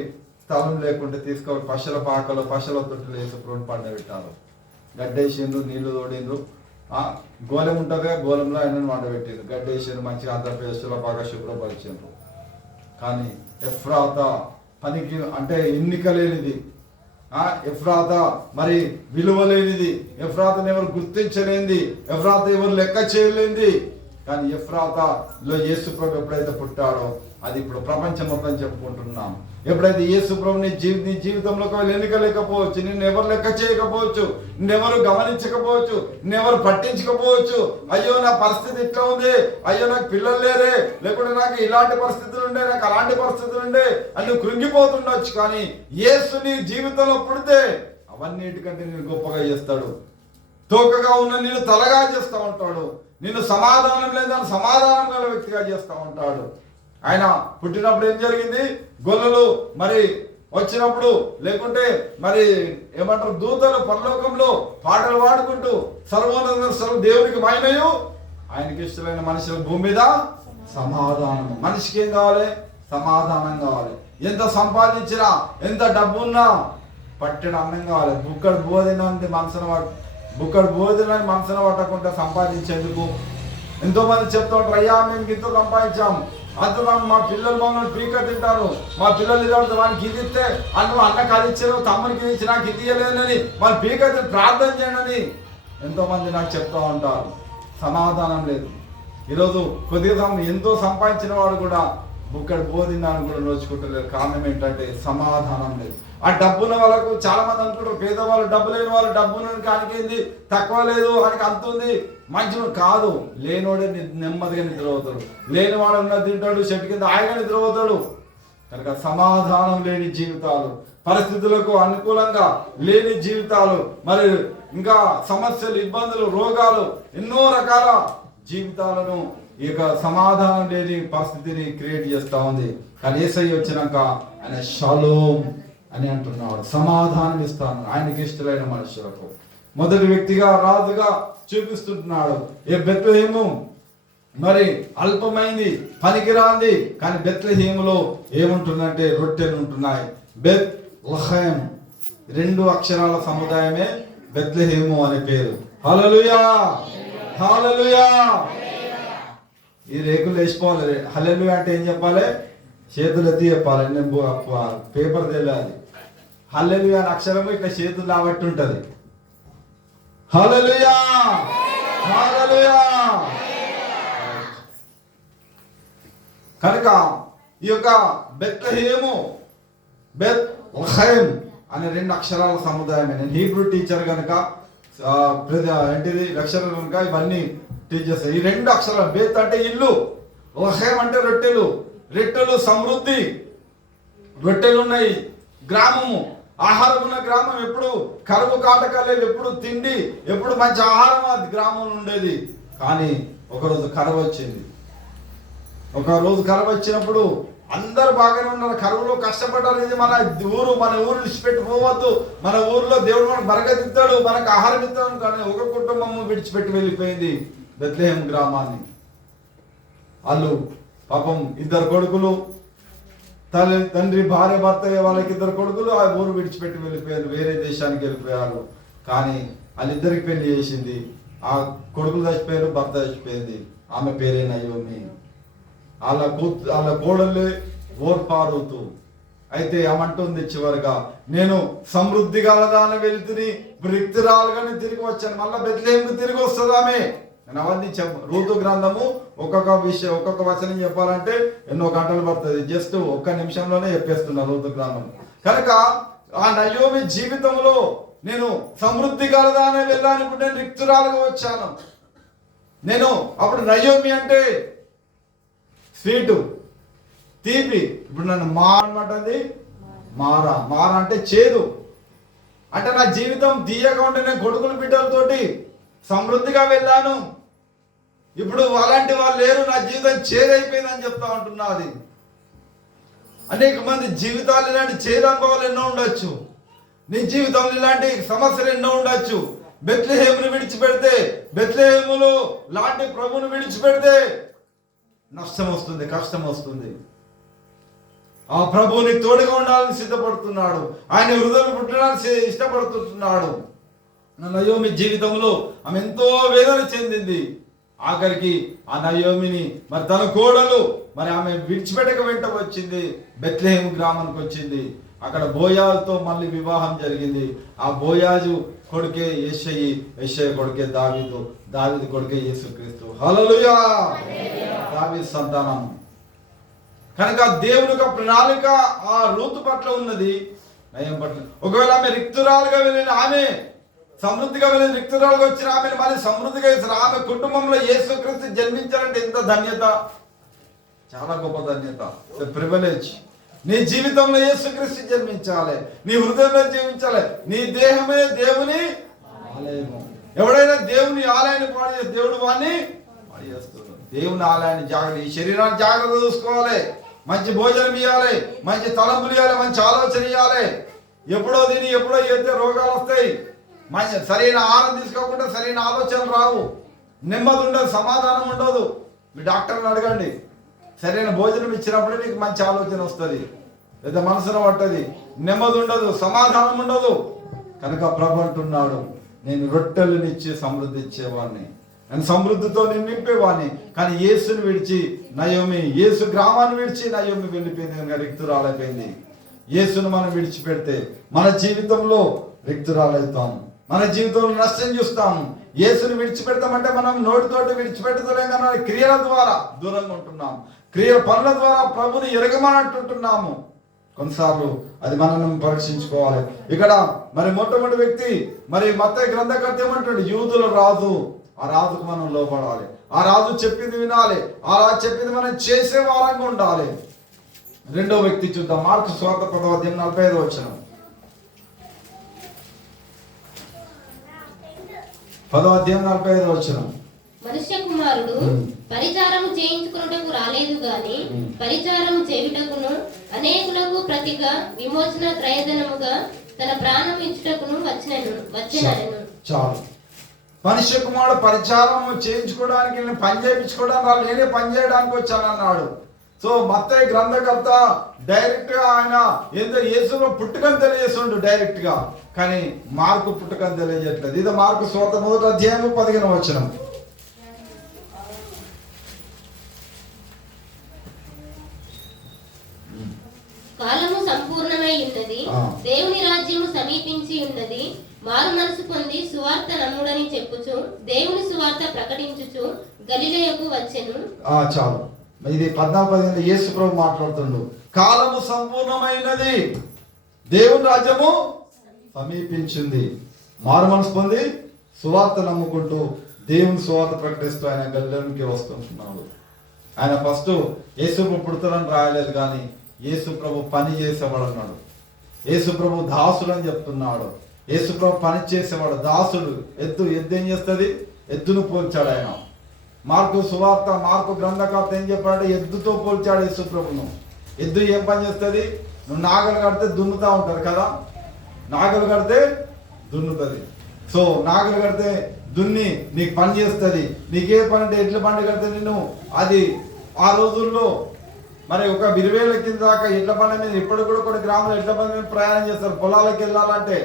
స్థలం లేకుంటే తీసుకొని పశుల పాకలు, పశుల తొట్టులు వేసి ప్రోన్ పండబెట్టారు. గడ్డేసిండ్రు, నీళ్లు తోడిండ్రు. గోళం ఉంటుంది, గోళంలో ఆయనను వండబెట్టిండ్రు. గడ్డేసిండ్రు, మంచిగా అంత పేస్టుల పాక శుభ్రపరిచిండ్రు. కానీ ఎఫ్రాత పనికి అంటే ఎన్నిక లేనిది, ఎఫ్రాత మరి విలువ లేనిది, ఎఫ్రాతను ఎవరు గుర్తించలేనిది, ఎఫ్రాత ఎవరు లెక్క చేయలేనిది. కానీ ఎఫ్రాతలో యేసు ప్రభు ఎప్పుడైతే పుట్టాడో అది ఇప్పుడు ప్రపంచం మొత్తం చెప్పుకుంటున్నాం. ఎప్పుడైతే యేసు ప్రభు నీ జీవితంలో ఎన్నిక లేకపోవచ్చు, నిన్ను ఎవరు లెక్క చేయకపోవచ్చు, నిన్నెవరు గమనించకపోవచ్చు, నిన్నెవరు పట్టించకపోవచ్చు. అయ్యో నా పరిస్థితి ఇట్లా ఉంది, అయ్యో నాకు పిల్లలు లేరే, లేకుంటే నాకు ఇలాంటి పరిస్థితులు ఉండే, నాకు అలాంటి పరిస్థితులు ఉండే అని నువ్వు కృంగిపోతుండొచ్చు. కానీ యేసు నీ జీవితంలో పుడితే అవన్నిటికంటే నేను గొప్పగా చేస్తాడు. తోకగా ఉన్న నిన్ను తలగా చేస్తూ ఉంటాడు. నిన్ను సమాధానం లేదని సమాధానం గల వ్యక్తిగా చేస్తూ ఉంటాడు. ఆయన పుట్టినప్పుడు ఏం జరిగింది? గొల్లలు మరి వచ్చినప్పుడు, లేకుంటే మరి ఏమంటారు, దూతలు పరలోకంలో పాటలు పాడుకుంటూ సర్వోన్నత దేవుడికి మహిమయు ఆయనకి ఇష్టమైన మనుషుల భూమి మీద సమాధానం. మనిషికి ఏం కావాలి? సమాధానం కావాలి. ఎంత సంపాదించినా, ఎంత డబ్బు ఉన్నా పట్టెడు అన్నం కావాలి. బుక్కడు భోజనాన్ని మనసున పట్టకుండా సంపాదించేందుకు ఎంతో మంది చెప్తూ ఉంటారు, అయ్యా మేము ఇంత సంపాదించాము, అంత మా పిల్లలు మమ్మల్ని పీక తింటారు, మా పిల్లలు ఇది వానికి ఇది ఇస్తే అన్నకు అది ఇచ్చారు, తమ్మునికి ఇది ఇచ్చి నాకు ఇది ఇవ్వలేనని వాళ్ళు పీక ప్రార్థన చేయనని ఎంతో మంది నాకు చెప్తూ ఉంటారు. సమాధానం లేదు. ఈరోజు కొద్దిగా ఎంతో సంపాదించిన వాడు కూడా బుక్కడు బోధినాన్ని కూడా నోచుకుంటలేరు. కారణం ఏంటంటే సమాధానం లేదు. ఆ డబ్బున్న వాళ్ళకు చాలా మంది అనుకుంటారు, పేదవాళ్ళు, డబ్బు లేని వాళ్ళు, డబ్బున్న కానికేంది, తక్కువ లేదు ఆయనకి అంత ఉంది, మంచిగా కాదు. లేనివాడే నెమ్మదిగా నిద్రపోతాడు, లేనివాడు ఉన్న తింటాడు, చెట్టు కింద ఆయన నిద్రపోతాడు. కనుక సమాధానం లేని జీవితాలు, పరిస్థితులకు అనుకూలంగా లేని జీవితాలు, మరి ఇంకా సమస్యలు, ఇబ్బందులు, రోగాలు, ఎన్నో రకాల జీవితాలను ఈ యొక్క సమాధానం లేని పరిస్థితిని క్రియేట్ చేస్తూ ఉంది. కానీ యేసయ్య వచ్చినాక ఆయన షలోమ్ అని అంటున్నాడు, సమాధానం ఇస్తాను ఆయనకి ఇష్టమైన మనుషులకు. మొదటి వ్యక్తిగా రాజుగా చూపిస్తుంటున్నాడు. ఏ బెత్లెహేము మరి అల్పమైంది, పనికిరాంది. కానీ బెత్లెహేములో ఏముంటుందంటే రొట్టెలు ఉంటున్నాయి. బెత్ లహేం 2 అక్షరాల సముదాయమే బెత్లెహేము అనే పేరు. హల్లెలూయా, హల్లెలూయా. ఈ రేకులు వేసుకోవాలి. హల్లెలూయా అంటే ఏం చెప్పాలి? చేతులు ఎత్తి చెప్పాలి. నేను పేపర్ తెలియాలి. హల్లెలూయా అనే అక్షరము ఇట్లా చేతులు లాబట్టి ఉంటది. హల్లెలూయా, హల్లెలూయా. కనుక ఈ యొక్క బెత్లెహేము, బెత్ లహేం అనే 2 అక్షరాల సముదాయమే. నేను హీబ్రూ టీచర్ కనుక ఏంటిది లెక్చరర్ కనుక ఇవన్నీ టీచ్ చేస్తాను. ఈ 2 అక్షరాలు, బెత్ అంటే ఇల్లు, లహేం అంటే రొట్టెలు. రొట్టెలు సమృద్ధి, రొట్టెలు ఉన్నాయి. గ్రామము, ఆహారం ఉన్న గ్రామం. ఎప్పుడు కరువు కాటకాలేదు, ఎప్పుడు తిండి, ఎప్పుడు మంచి ఆహారం ఆ గ్రామంలో ఉండేది. కానీ ఒకరోజు కరువు వచ్చింది. ఒకరోజు కరువు వచ్చినప్పుడు అందరు బాగానే ఉన్నారు, కరువులో కష్టపడ్డారు. ఇది మన ఊరు విడిచిపెట్టి పోవద్దు, మన ఊరిలో దేవుడు మనకు బరకత్ ఇస్తాడు, మనకు ఆహారం ఇస్తాడు. కానీ ఒక కుటుంబం విడిచిపెట్టి వెళ్ళిపోయింది బెత్లెహేం గ్రామాన్ని. వాళ్ళు పాపం 2 కొడుకులు, తండ్రి భార్య భర్త, వాళ్ళకి 2 కొడుకులు ఆ ఊరు విడిచిపెట్టి వెళ్ళిపోయారు, వేరే దేశానికి వెళ్ళిపోయారు. కానీ వాళ్ళిద్దరికి పెళ్లి చేసింది. ఆ కొడుకులు చచ్చిపోయారు, భర్త చచ్చిపోయింది. ఆమె పేరే నయోమి. వాళ్ళ కోడళ్ళే ఓర్పారుతూ. అయితే ఏమంటుంది చివరిగా, నేను సమృద్ధి గలదాని వెళ్తుని రిక్తురాలుగానే తిరిగి వచ్చాను. మళ్ళీ బెత్లెహేముకు తిరిగి వస్తుంది ఆమె. నేను అవన్నీ రూతు గ్రంథము ఒక్కొక్క విషయం, ఒక్కొక్క వచనం చెప్పాలంటే ఎన్నో గంటలు పడుతుంది. జస్ట్ 1 నిమిషంలోనే చెప్పేస్తున్నా రూతు గ్రంథం. కనుక ఆ నయోమి జీవితంలో నేను సమృద్ధి గలదానే వెళ్ళాను, ఇప్పుడు నేను రిక్తురాలుగా వచ్చాను. నేను అప్పుడు నయోమి అంటే స్వీటు, తీపి. ఇప్పుడు నన్ను అనమాటది మారా అంటే చేదు. అంటే నా జీవితం తీయగా ఉంటే నేను కొడుకుల బిడ్డలతోటి సమృద్ధిగా వెళ్ళాను. ఇప్పుడు అలాంటి వాళ్ళు లేరు, నా జీవితం చేదైపోయిందని చెప్తా ఉంటున్నది. అనేక మంది జీవితాలు ఇలాంటి చేదు అనుభవాలు ఎన్నో ఉండొచ్చు. నీ జీవితంలో ఇలాంటి సమస్యలు ఎన్నో ఉండొచ్చు. బెత్లెహేమును విడిచిపెడితే, బెత్లెహేములో లాంటి ప్రభువును విడిచిపెడితే నష్టం వస్తుంది, కష్టం వస్తుంది. ఆ ప్రభువుని తోడుగా ఉండాలని సిద్ధపడుతున్నాడు, ఆయన హృదయం పుట్టడానికి ఇష్టపడుతున్నాడు. నయోమి జీవితంలో ఆమె ఎంతో వేదన చెందింది. ఆఖరికి ఆ నయోమిని మరి తన కోడలు మరి ఆమె విడిచిపెట్టక వెంట వచ్చింది, బెత్లెహేం గ్రామానికి వచ్చింది. అక్కడ బోయాజుతో మళ్ళీ వివాహం జరిగింది. ఆ బోయాజు కొడుకే యేషయి, యేషయి కొడుకే దావీదు, దావీదు కొడుకే యేసుక్రీస్తు. హల్లెలూయా, దావీదు సంతానం. కనుక దేవుని యొక్క ప్రణాళిక ఆ రూతు పట్ల ఉన్నది, నయం పట్ల. ఒకవేళ ఆమె రిక్తురాలుగా వెళ్ళిన, ఆమె సమృద్ధిగా వెళ్ళిన రిక్తురాలుగా వచ్చిన ఆమెను మళ్ళీ సమృద్ధిగా చేసిన ఆమె కుటుంబంలో యేసుక్రీస్తు జన్మించాలంటే ఎంత ధన్యత, చాలా గొప్ప ధన్యత, ప్రివిలేజ్. నీ జీవితంలో యేసుక్రీస్తు జన్మించాలి, నీ హృదయంలో జీవించాలి. నీ దేహమే దేవుని ఆలయము. ఎవడైనా దేవుని ఆలయాన్ని పాడు చేస్తే దేవుడు వాడిని పాడు చేస్తున్నాడు. దేవుని ఆలయాన్ని జాగ్రత్త, ఈ శరీరాన్ని జాగ్రత్త చూసుకోవాలి. మంచి భోజనం ఇవ్వాలి, మంచి తలంపులు ఇవ్వాలి, మంచి ఆలోచన ఇవ్వాలి. ఎప్పుడో తిని ఎప్పుడో చేస్తే రోగాలు వస్తాయి. మంచి సరైన ఆహారం తీసుకోకుండా సరైన ఆలోచనలు రావు, నెమ్మది ఉండదు, సమాధానం ఉండదు. మీ డాక్టర్ని అడగండి, సరైన భోజనం ఇచ్చినప్పుడే నీకు మంచి ఆలోచన వస్తుంది, లేదా మనసున పట్టది, నెమ్మది ఉండదు, సమాధానం ఉండదు. కనుక ప్రభు అంటున్నాడు, నేను రొట్టెలనిచ్చి సమృద్ధి ఇచ్చేవాడిని, నేను సమృద్ధితో నేను నింపేవాడిని. కానీ యేసుని విడిచి నయోమి, యేసు గ్రామాన్ని విడిచి నయోమి వెళ్ళిపోయింది, కనుక రిక్తురాలైపోయింది. యేసును మనం విడిచిపెడితే మన జీవితంలో రిక్తురాలవుతాము, మన జీవితంలో నష్టం చూస్తాము. యేసుని విడిచిపెడతామంటే మనం నోటితోటి విడిచిపెట్టలేం, కానీ క్రియల ద్వారా దూరంగా ఉంటున్నాము, పనుల ద్వారా ప్రభుని ఎరగమనంటుంటున్నాము. కొన్నిసార్లు అది మనం పరీక్షించుకోవాలి. ఇక్కడ మరి మొట్టమొదటి వ్యక్తి మరి మత్తయి గ్రంథకర్త ఏమంటాడు, యూదుల రాజు. ఆ రాజుకు మనం లోపడాలి, ఆ రాజు చెప్పింది వినాలి, ఆ రాజు చెప్పింది మనం చేసే వారంగా ఉండాలి. రెండో వ్యక్తి చూద్దాం, మార్కు సువార్త 10:45. 10:45. మనుష్య కుమారుడు పరిచారము చేయించుకున్నటకు రాలేదు గాని పరిచారము చేయుటకును అనేకులకు ప్రతిగా విమోచన క్రయధనముగా తన ప్రాణం ఇచ్చుటకును వచ్చినను. చాలు. మనుష్య కుమారుడు పరిచారం చేయించుకోవడానికి, నేను పని చేయించుకోవడానికి వాళ్ళు నేనే పని చేయడానికి వచ్చానన్నాడు. సో మత్తయి గ్రంథకర్త డైరెక్ట్ గా ఆయన ఏందో యేసు పుట్టుకని తెలియజేస్తుండు డైరెక్ట్ గా, కానీ మార్కు పుట్టుకని తెలియజేయట్లేదు. ఇది మార్కు సువార్త 1:15. కాలము సంపూర్ణమై ఉన్నది, దేవుని రాజ్యము సమీపించి ఉన్నది, మారు మనసు పొంది సువార్త నమ్ముడని చెప్పుచు దేవుని సువార్త ప్రకటించుచు గలిలయకు వచ్చెను. చాలు. ఇది 14-15 యేసు ప్రభు మాట్లాడుతుండు. కాలము సంపూర్ణమైనది, దేవుని రాజ్యము సమీపించింది, మారు మనసు పొంది సువార్త నమ్ముకుంటూ దేవుని సువార్త ప్రకటిస్తూ ఆయన గలిలయకి వస్తుంటున్నాడు. ఆయన ఫస్ట్ యేసు ప్రభు పుడతారని రాయలేదు, కానీ యేసు ప్రభు పని చేసేవాడు అన్నాడు. యేసు ప్రభు దాసుడు అని చెప్తున్నాడు. యేసు ప్రభు పని చేసేవాడు, దాసుడు. ఎద్దు ఏం చేస్తుంది? ఎద్దును పోల్చాడు ఆయన. మార్కు గ్రంథకర్త ఏం చెప్పాడంటే ఎద్దుతో పోల్చాడు యేసు ప్రభును. ఎద్దు ఏం పని చేస్తుంది? నువ్వు నాగలు కడితే దున్నుతా ఉంటారు కదా, నాగలు కడితే దున్నుతుంది. సో నాగలు కడితే దున్ని నీకు పని చేస్తుంది. నీకే పని అంటే ఎడ్ల బండి కడితే నిన్ను అది ఆ రోజుల్లో మరి ఒక 20 ఏళ్ల కింద దాకా ఎడ్ల బండి మీద, ఇప్పుడు కూడా కొన్ని గ్రామాలు ఎడ్ల బండి మీద ప్రయాణం చేస్తారు పొలాలకు వెళ్ళాలంటే.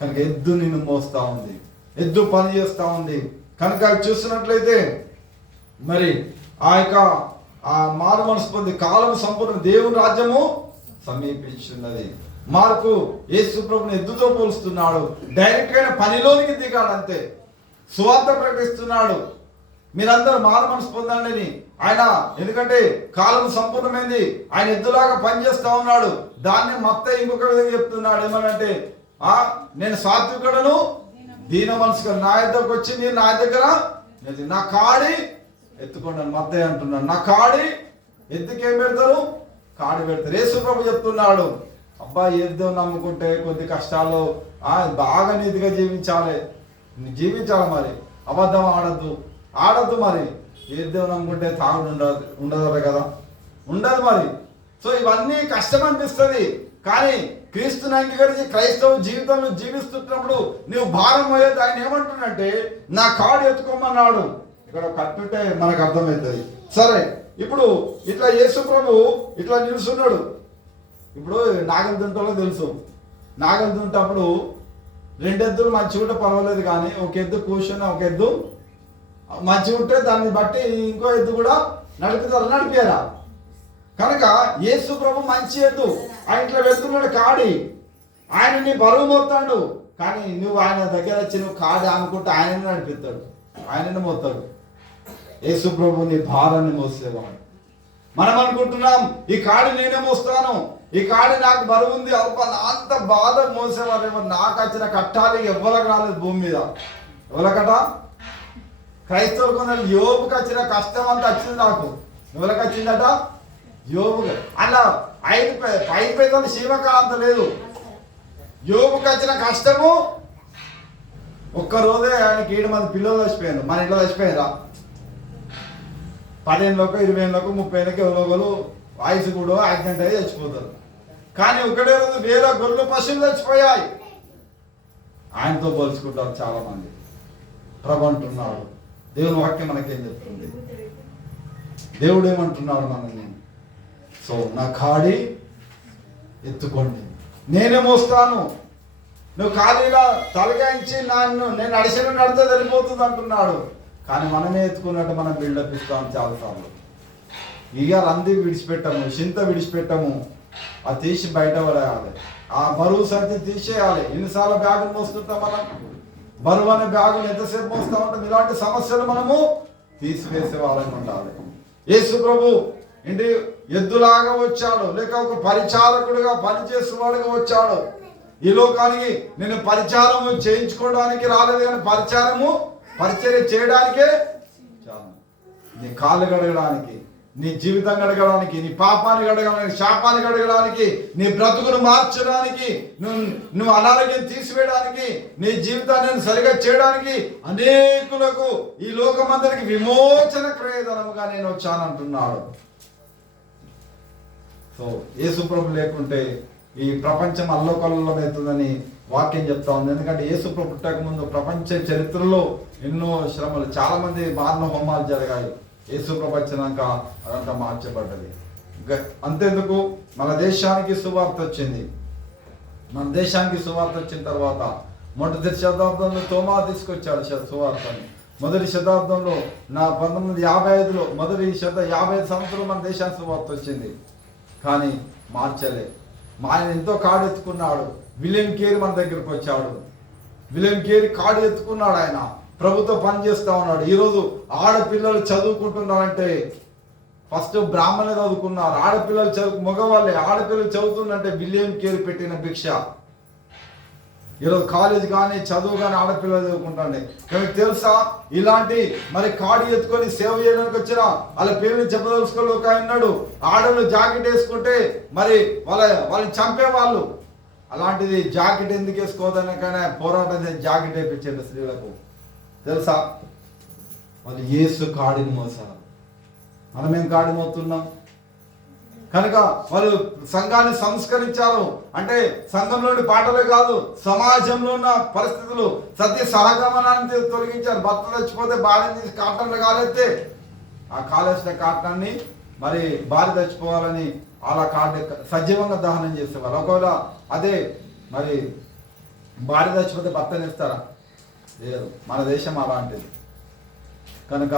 కనుక ఎద్దు నిన్ను మోస్తా ఉంది, ఎద్దు పని చేస్తూ ఉంది. కనుక చూస్తున్నట్లయితే మరి ఆ మారు మనసు పొంది కాలం సంపూర్ణ దేవుని రాజ్యము సమీపించున్నది. మార్కు యేసు ప్రభుని ఎద్దుతో పోలుస్తున్నాడు. డైరెక్ట్ గా పనిలోనికి దిగాడు, అంతే. సువార్త ప్రకటిస్తున్నాడు, మీరందరూ మారు మనసు పొందండి ఆయన. ఎందుకంటే కాలం సంపూర్ణమైంది, ఆయన ఎద్దులాగా పనిచేస్తా ఉన్నాడు. దాన్ని మత్తయి ఇంకొక విధంగా చెప్తున్నాడు. ఏమనంటే నేను సాత్వికుడను దీన మనసుగా, నా దగ్గరకు వచ్చి మీరు నా దగ్గర నా కాడి ఎత్తుకోండి మత్తయి అంటున్నాడు. నా కాడి ఎద్దుకేం పెడతారు? కాడి పెడతారు. యేసు ప్రభు చెప్తున్నాడు, అబ్బాయి ఎద్దు నమ్ముకుంటే కొద్ది కష్టాలు బాగా నీతిగా జీవించాలి. మరి అబద్ధం ఆడద్దు. మరి ఎద్దు నమ్ముకుంటే తాగుడు ఉండదు కదా, ఉండదు మరి. సో ఇవన్నీ కష్టం అనిపిస్తుంది, కానీ క్రీస్తుని అంగీకరించి క్రైస్తవ జీవితంలో జీవిస్తున్నప్పుడు నువ్వు భారం అయ్యేది. ఆయన ఏమంటున్నంటే నా కాడు ఎత్తుకోమన్నాడు. ఇక్కడ కట్టుంటే మనకు అర్థమవుతుంది. సరే, ఇప్పుడు ఇట్లా యేసు ప్రభు ఇట్లా నిలుస్తున్నాడు. ఇప్పుడు నాగలి దుంటలో తెలుసు, నాగలి దుంటప్పుడు 2 ఎద్దులు మంచిగా ఉంటే పర్వాలేదు, కానీ ఒక ఎద్దు కూర్చొని ఒక ఎద్దు మంచిగా ఉంటే దాన్ని బట్టి ఇంకో ఎద్దు కూడా నడిపియారా. కనుక యేసు ప్రభు మంచి ఎద్దు, ఆయన ఇట్లా వెళ్తున్నాడు కాడి, ఆయన నీ బరువు మోస్తాడు. కానీ నువ్వు ఆయన దగ్గర వచ్చి నువ్వు కాడి అనుకుంటే ఆయనని నడిపిస్తాడు, ఆయనని మోస్తాడు. యేసు ప్రభు నీ భారాన్ని మోసేవాడు. మనం అనుకుంటున్నాం ఈ కాడి నేనే మోస్తాను, ఈ కాడి నాకు బరువు ఉంది, అంత బాధ మోసేవారు. నాకు వచ్చిన కట్టాలి ఎవరికి రాలేదు భూమి మీద. ఎవరికట? క్రైస్తవులు కొందరు యోబుకి వచ్చిన కష్టం అంతా వచ్చింది నాకు. ఎవరికి వచ్చిందట? యోబుకి. అలా 5 పైసలు శివకాంత లేదు. యోబుకి వచ్చిన కష్టము ఒక్కరోజే ఆయనకి 7 మంది పిల్లలు చచ్చిపోయారు. మన ఇంట్లో చచ్చిపోయారా? 15 20 30 ఎవరో వయసు కూడా యాక్సిడెంట్ అయ్యి చచ్చిపోతారు. కానీ ఒకటే రోజు 1000 గొర్రెలు పశువులు చచ్చిపోయాయి. ఆయనతో పోల్చుకుంటారు చాలా మంది. ప్రభు అంటున్నాడు, దేవుని వాక్యం మనకేం చెప్తుంది, దేవుడు ఏమంటున్నాడు మనల్ని? సో నా కాడి ఎత్తుకోండి, నేనే మోస్తాను. నువ్వు ఖాళీగా తలగాయించి నేను అడిసిన నడితే సరిపోతుంది అంటున్నాడు. కానీ మనమే ఎత్తుకున్నట్టు మనం బిల్డప్ ఇస్తాం చాలాసార్లు. ఇక రంది విడిచిపెట్టము, చింత విడిచిపెట్టము, అది తీసి బయట పడేయాలి. ఆ బరువు సంచి తీసేయాలి. ఎన్నిసార్లు బ్యాగులు మోస్తుంటాం మనం? బరువు అనే బ్యాగులు ఎంతసేపు మోస్తూ ఉంటాం? ఇలాంటి సమస్యలు మనము తీసివేసే వాళ్ళని ఉండాలి. యేసు ప్రభు ఏంటి ఎద్దులాగా వచ్చాడు, లేక ఒక పరిచారకుడుగా పనిచేసేవాడుగా వచ్చాడు ఈ లోకానికి. నేను పరిచారము చేయించుకోవడానికి రాలేదు, కానీ పరిచర్య చేయడానికే చాలు. నీ కాళ్ళు గడగడానికి, నీ జీవితం గడగడానికి, నీ పాపాన్ని గడగడానికి, శాపాన్ని గడగడానికి, నీ బ్రతుకును మార్చడానికి, నువ్వు అనారోగ్యం తీసివేయడానికి, నీ జీవితాన్ని సరిగా చేయడానికి, అనేకులకు ఈ లోకమందరికి విమోచన క్రయధనముగా నేను వచ్చానంటున్నాడు. సో యేసు ప్రభు లేకుంటే ఈ ప్రపంచం అల్లోకల్లోలం అవుతుందని వాక్యం చెప్తా ఉంది. ఎందుకంటే యేసు పుట్టక ముందు ప్రపంచ చరిత్రలో ఎన్నో శ్రమలు, చాలా మంది మారణ హోమాలు జరిగాయి. యేసు వచ్చినాక అదంతా మార్చబడ్డది. అంతేందుకు మన దేశానికి సువార్త వచ్చింది. మన దేశానికి సువార్త వచ్చిన తర్వాత మొదటి శతాబ్దంలో తోమా తీసుకొచ్చాడు సువార్తని. మొదటి శతాబ్దంలో 1955లో మొదటి 55 సంవత్సరం మన దేశానికి సువార్త వచ్చింది. కానీ మార్చలే. ఆయన ఎంతో కాడు ఎత్తుకున్నాడు. విలియం కేరీ మన దగ్గరకు వచ్చాడు. విలియం కేరీ కాడు ఎత్తుకున్నాడు. ఆయన ప్రభుత్వ పని చేస్తూ ఉన్నాడు. ఈరోజు ఆడపిల్లలు చదువుకుంటున్నారంటే ఫస్ట్ బ్రాహ్మణులు చదువుకున్నారు. ఆడపిల్లలు మగవాళ్ళే ఆడపిల్లలు చదువుతుందంటే విలియం కేరీ పెట్టిన భిక్ష. ఈరోజు కాలేజ్ కానీ చదువు కానీ ఆడపిల్లలు చదువుకుంటాండి. కానీ తెలుసా, ఇలాంటి మరి కాడి ఎత్తుకొని సేవ చేయడానికి వచ్చిన వాళ్ళ పేరుని చెప్పదలుచుకోవాలి. ఒక ఉన్నాడు, ఆడవాళ్ళు జాకెట్ వేసుకుంటే మరి వాళ్ళని చంపేవాళ్ళు. అలాంటిది జాకెట్ ఎందుకు వేసుకోవద్దని కానీ పోరాటం జాకెట్ వేయించండి స్త్రీలకు. తెలుసా, వాళ్ళు యేసు కాడిని మోసారు. మనమేం కాడి మోస్తున్నాం? కనుక వాళ్ళు సంఘాన్ని సంస్కరించారు. అంటే సంఘంలోని పాటలే కాదు, సమాజంలో ఉన్న పరిస్థితులు, సత్య సహగమనాన్ని తొలగించారు. భర్త చచ్చిపోతే భార్యని తీసి కాటన్లు కాలేస్తే ఆ కాలేసిన కాటనాన్ని మరి భార్య చచ్చిపోవాలని అలా సజీవంగా దహనం చేసేవారు. ఒకవేళ అదే మరి భార్య చచ్చిపోతే భర్తని ఇస్తారా? లేదు. మన దేశం అలాంటిది. కనుక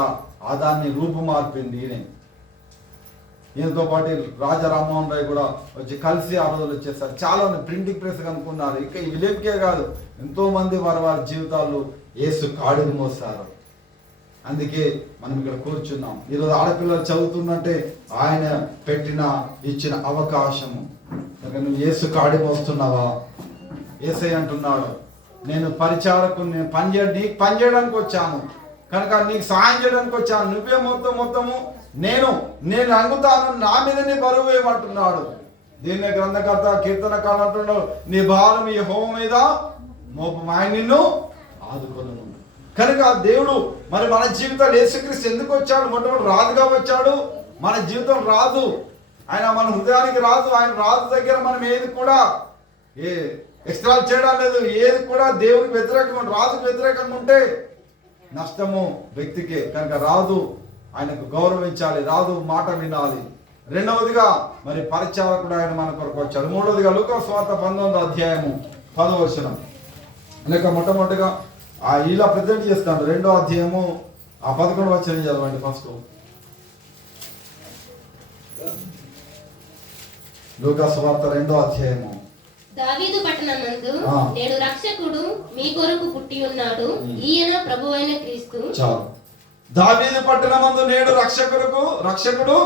దాన్ని రూపుమార్పింది ఈయనతో పాటు రాజా రామ్మోహన్ రాయ్ కూడా వచ్చి కలిసి ఆ రోజులు వచ్చేస్తారు. చాలా ప్రింటింగ్ ప్రెస్ కనుక్కున్నారు. ఇక ఈ విలేజ్కే కాదు, ఎంతో మంది వారి జీవితాలు యేసు కాడిని మోస్తారు. అందుకే మనం ఇక్కడ కూర్చున్నాం. ఈరోజు ఆడపిల్లలు చదువుతుందంటే ఆయన ఇచ్చిన అవకాశము. నువ్వు యేసు కాడి మోస్తున్నావా? యేసయ్య అంటున్నాడు, నేను పరిచారకుని, నేను నీకు పని చేయడానికి వచ్చాను, కనుక నీకు సహాయం చేయడానికి వచ్చాను. నువ్వే మొత్తము నేను అంగుతాను, నా మీద నీ బరువు ఏమంటున్నాడు. దీన్ని గ్రంథకర్త కీర్తనకారు అంటున్నాడు, నీ భారం ఈ హోమం మీద మోపం, ఆయన నిన్ను ఆదుకొను. కనుక దేవుడు మరి మన జీవితాలు యేసుక్రీస్తు ఎందుకు వచ్చాడు? మొట్టమొదటి రాజుగా వచ్చాడు. మన జీవితం రాజు, ఆయన మన హృదయానికి రాజు. ఆయన రాజు దగ్గర మనం ఏది కూడా ఎక్స్ట్రా చేయడం లేదు. ఏది కూడా దేవునికి వ్యతిరేకంగా, రాజుకు వ్యతిరేకంగా ఉంటే నష్టము వ్యక్తికే. కనుక రాజు ఆయనకు గౌరవించాలి, రాజు మాట వినాలి. రెండవదిగా మరి పరిచారకుడు ఆయన మన కొరకు వచ్చాడు. మూడవదిగా లూకా సువార్త 19వ అధ్యాయము 10వ వచనం. లేక మొట్టమొదటిగా ఇలా ప్రజెంట్ చేస్తాడు. 2వ అధ్యాయము 11వ వచనం చదవండి. ఫస్ట్ లూకా సువార్త 2వ అధ్యాయము. దావీదు పట్టణమందు నేడు రక్షకుడు మీ కొరకు పుట్టి ఉన్నాడు, ఈయన ప్రభువైన క్రీస్తు. చాలు. దావీదు పట్టణమందు నేడు రక్షకుడు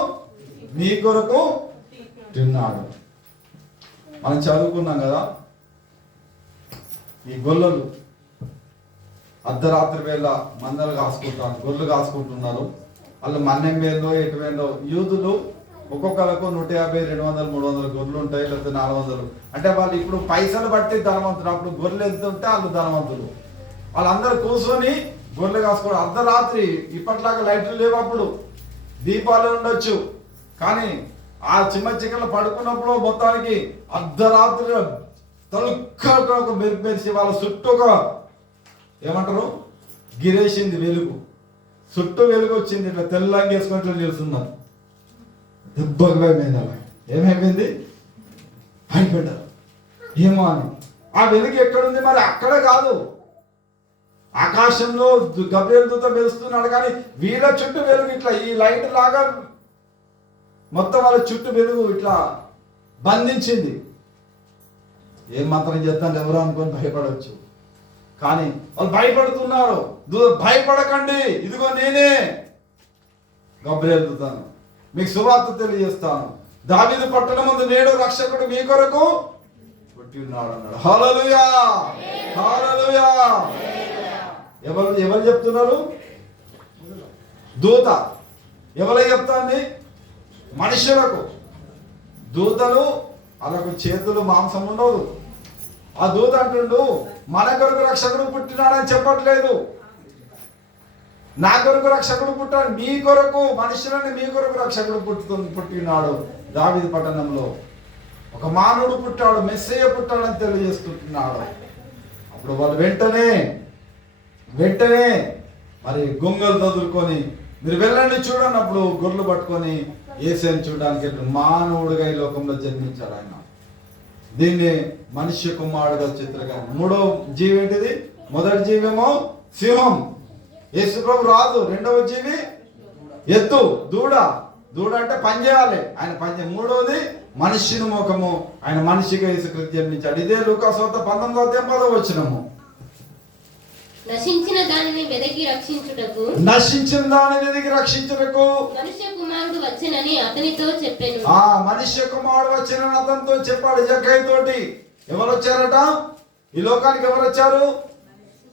మీ కొరకు పుట్టినాడు. మనం చదువుకున్నాం కదా, ఈ గొల్లలు అర్ధరాత్రి వేళ మందలు కాసుకుంటారు, గొర్రెలు కాసుకుంటున్నారు. వాళ్ళు మన్నెం వేందో ఎటు వేందో. యూదులు ఒక్కొక్కరికి 150, 200, 300 గొర్రెలు ఉంటాయి, లేకపోతే 400. అంటే వాళ్ళు ఇప్పుడు పైసలు బట్టి ధనవంతులు. అప్పుడు గొర్రెలు ఎంత ఉంటే వాళ్ళు ధనవంతులు. వాళ్ళందరూ కూర్చొని గొర్రెలు కాసుకోవడం. అర్ధరాత్రి ఇప్పట్లాగా లైట్లు లేవు, అప్పుడు దీపాలు ఉండొచ్చు. కానీ ఆ చికెన్లు పడుకున్నప్పుడు మొత్తానికి అర్ధరాత్రి తలుక్క ఒక మెరిసి వాళ్ళ చుట్టూ ఒక ఏమంటారు గిరేసింది వెలుగు, చుట్టూ వెలుగు వచ్చింది. ఇట్లా తెల్లంగా వేసుకుని నిలుస్తున్నారు. దెబ్బకు భయమైంది. అలా ఏమైపోయింది? భయపడ్డారు. ఏమో అని. ఆ వెలుగు ఎక్కడుంది? మరి అక్కడ కాదు, ఆకాశంలో గబ్రియేలు దూత వెలుస్తున్నాడు. కానీ వీళ్ళ చుట్టూ వెలుగు ఇట్లా ఈ లైట్ లాగా మొత్తం వాళ్ళ చుట్టూ వెలుగు ఇట్లా బంధించింది. ఏం మంత్రం చేస్తాను ఎవరు అనుకొని భయపడవచ్చు. కానీ వాళ్ళు భయపడుతున్నారు. భయపడకండి, ఇదిగో నేనే గబ్రియేలు దూతను, మీకు సువార్త తెలియజేస్తాను. దావీదు పట్టణమందు నేడు రక్షకుడు మీ కొరకు పుట్టి ఉన్నాడు అన్నాడు. హల్లెలూయా, హల్లెలూయా. ఎవరు చెప్తున్నారు? దూత. ఎవరు చెప్తాంది? మనుషులకు. దూతలు వాళ్ళకు చేతులు మాంసం ఉండదు. ఆ దూత అంటుండు, మన కొరకు రక్షకుడు పుట్టినాడని చెప్పట్లేదు. నా కొరకు రక్షకుడు పుట్టాడు, మీ కొరకు, మనుషులని మీ కొరకు రక్షకుడు పుట్టినాడు దావీదు పట్టణంలో. ఒక మానవుడు పుట్టాడు, మెస్సయ్య పుట్టాడని తెలియజేస్తున్నాడు. అప్పుడు వాళ్ళు వెంటనే మరి గొంగలు వదులుకొని మీరు వెళ్ళండి చూడండి, అప్పుడు గొర్రెలు పట్టుకొని యేసుని చూడడానికి వెళ్ళి మానవుడిగా ఈ లోకంలో జన్మించాడు ఆయన. దీన్ని మనుష్య కుమారుడుగా చిత్రగా. మూడో జీవి ఏంటిది? మొదటి జీవేమో సింహం, యేసు ప్రభు రాదు. రెండవ జీవి ఎద్దు, దూడ అంటే పని చేయాలి, ఆయన పని. మూడవది మనుష్యుని ముఖము, ఆయన మనిషిగా యేసుక్రీస్తు జన్మించాడు. ఇదే లూకాసు 19:10 నశించిన దానిని వెదకి రక్షించుటకు మనుష్య కుమారుడు వచ్చెనని అతనితో చెప్పాను. మనుష్య కుమారుడు వచ్చెనని అతనితో చెప్పాడు జక్కయ్య తోటి. ఎవరు వచ్చారట ఈ లోకానికి? ఎవరు వచ్చారు?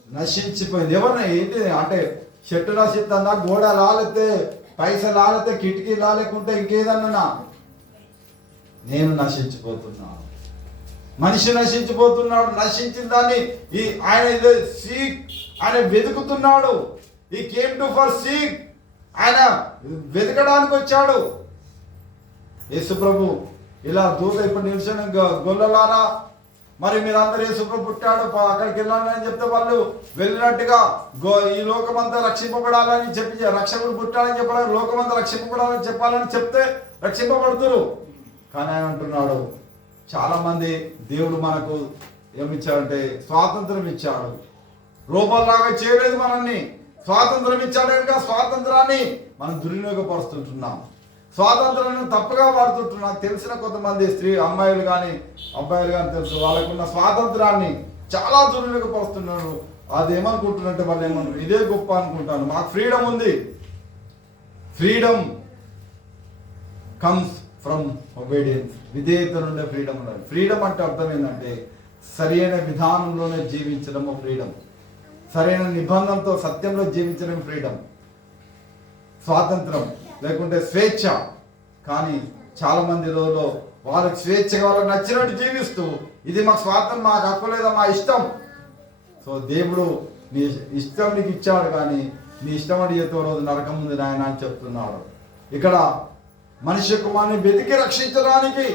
నశించిపోయింది. ఎవరిని ఏంటి అంటే చెట్టు నశిస్తుందా, గోడ లాలెత్తే, పైసలు లాలెత్తే, కిటికీ లాలేకుంటే ఇంకేదన్నా? నేను నశించిపోతున్నాను, మనిషి నశించిపోతున్నాడు. నశించిన దాన్ని ఆయన వెతుకుతున్నాడు. ఈ కేమ్ టు ఫర్ సీక్, ఆయన వెతకడానికి వచ్చాడు. యేసు ప్రభు ఇలా దూత ఇప్పుడు నిలిచిన గొల్లలారా, మరి మీరందరూ యేసు ప్రభు పుట్టాడు, అక్కడికి వెళ్ళాలని అని చెప్తే వాళ్ళు వెళ్ళినట్టుగా ఈ లోకమంతా రక్షింపబడాలని చెప్పి, రక్షకుడు పుట్టాలని చెప్పాలని, లోకమంతా రక్షింపబడాలని చెప్పాలని చెప్తే రక్షింపబడుతురు. కానీ ఆయన అంటున్నాడు, చాలా మంది దేవుడు మనకు ఏమిచ్చాడంటే స్వాతంత్రం ఇచ్చాడు. రూపంలాగా చేయలేదు మనల్ని, స్వాతంత్రం ఇచ్చాడు కనుక స్వాతంత్రాన్ని మనం దుర్వినియోగపరుస్తుంటున్నాం, స్వాతంత్రాన్ని తప్పుగా వాడుతుంటున్నాం. తెలిసిన కొంతమంది అమ్మాయిలు కానీ అబ్బాయిలు కానీ తెలుసు, వాళ్ళకున్న స్వాతంత్రాన్ని చాలా దుర్వినియోగపరుస్తున్నారు. అది ఏమనుకుంటున్నట్టే వాళ్ళు ఏమన్నారు, ఇదే గొప్ప అనుకుంటాను. మాకు ఫ్రీడమ్ ఉంది. ఫ్రీడమ్ కమ్స్ ఫ్రమ్ ఒబీడియన్స్, విధేయత నుండే ఫ్రీడమ్ ఉన్నది. ఫ్రీడమ్ అంటే అర్థం ఏంటంటే సరైన విధానంలోనే జీవించడము ఫ్రీడమ్, సరైన నిబంధనతో సత్యంలో జీవించడం ఫ్రీడమ్, స్వాతంత్రం లేకుంటే స్వేచ్ఛ. కానీ చాలా మంది రోజులో వాళ్ళకి స్వేచ్ఛగా వాళ్ళకి నచ్చినట్టు జీవిస్తూ, ఇది మాకు స్వాతంత్రం, మాకు హక్కు లేదా, మా ఇష్టం. సో దేవుడు నీ ఇష్టం నీకు ఇచ్చాడు, కానీ నీ ఇష్టం అని చేతో రోజు నరకం ఉంది నాయన అని చెప్తున్నాడు. ఇక్కడ మనుష్య కుమారుని వెతికి రక్షించడానికి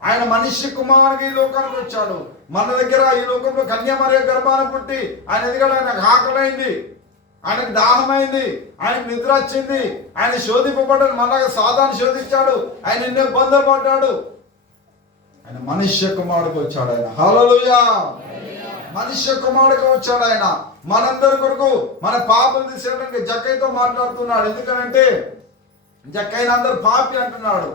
ఆయన మనుష్య కుమారునికి ఈ లోకానికి వచ్చాడు. మన దగ్గర ఈ లోకంలో కన్యామర్య గర్భాన పుట్టి ఆయన ఎదిగాడు. ఆయనకు ఆకలైంది, ఆయనకు దాహమైంది, ఆయనకు నిద్ర వచ్చింది, ఆయన శోధింపబడ్డాడు, మనలాగా సాధారణ శోధించాడు, ఆయన ఎన్నో ఇబ్బందులు పడ్డాడు. ఆయన మనుష్య కుమారుడికి వచ్చాడు. ఆయన హల్లెలూయా, మనుష్య కుమారుడికి వచ్చాడు. ఆయన మనందరి కొరకు మన పాపం తీసేయడానికి జక్కయ్యతో మాట్లాడుతున్నాడు. ఎందుకనంటే జక్కయ్యని అందరు పాపి అంటున్నాడు.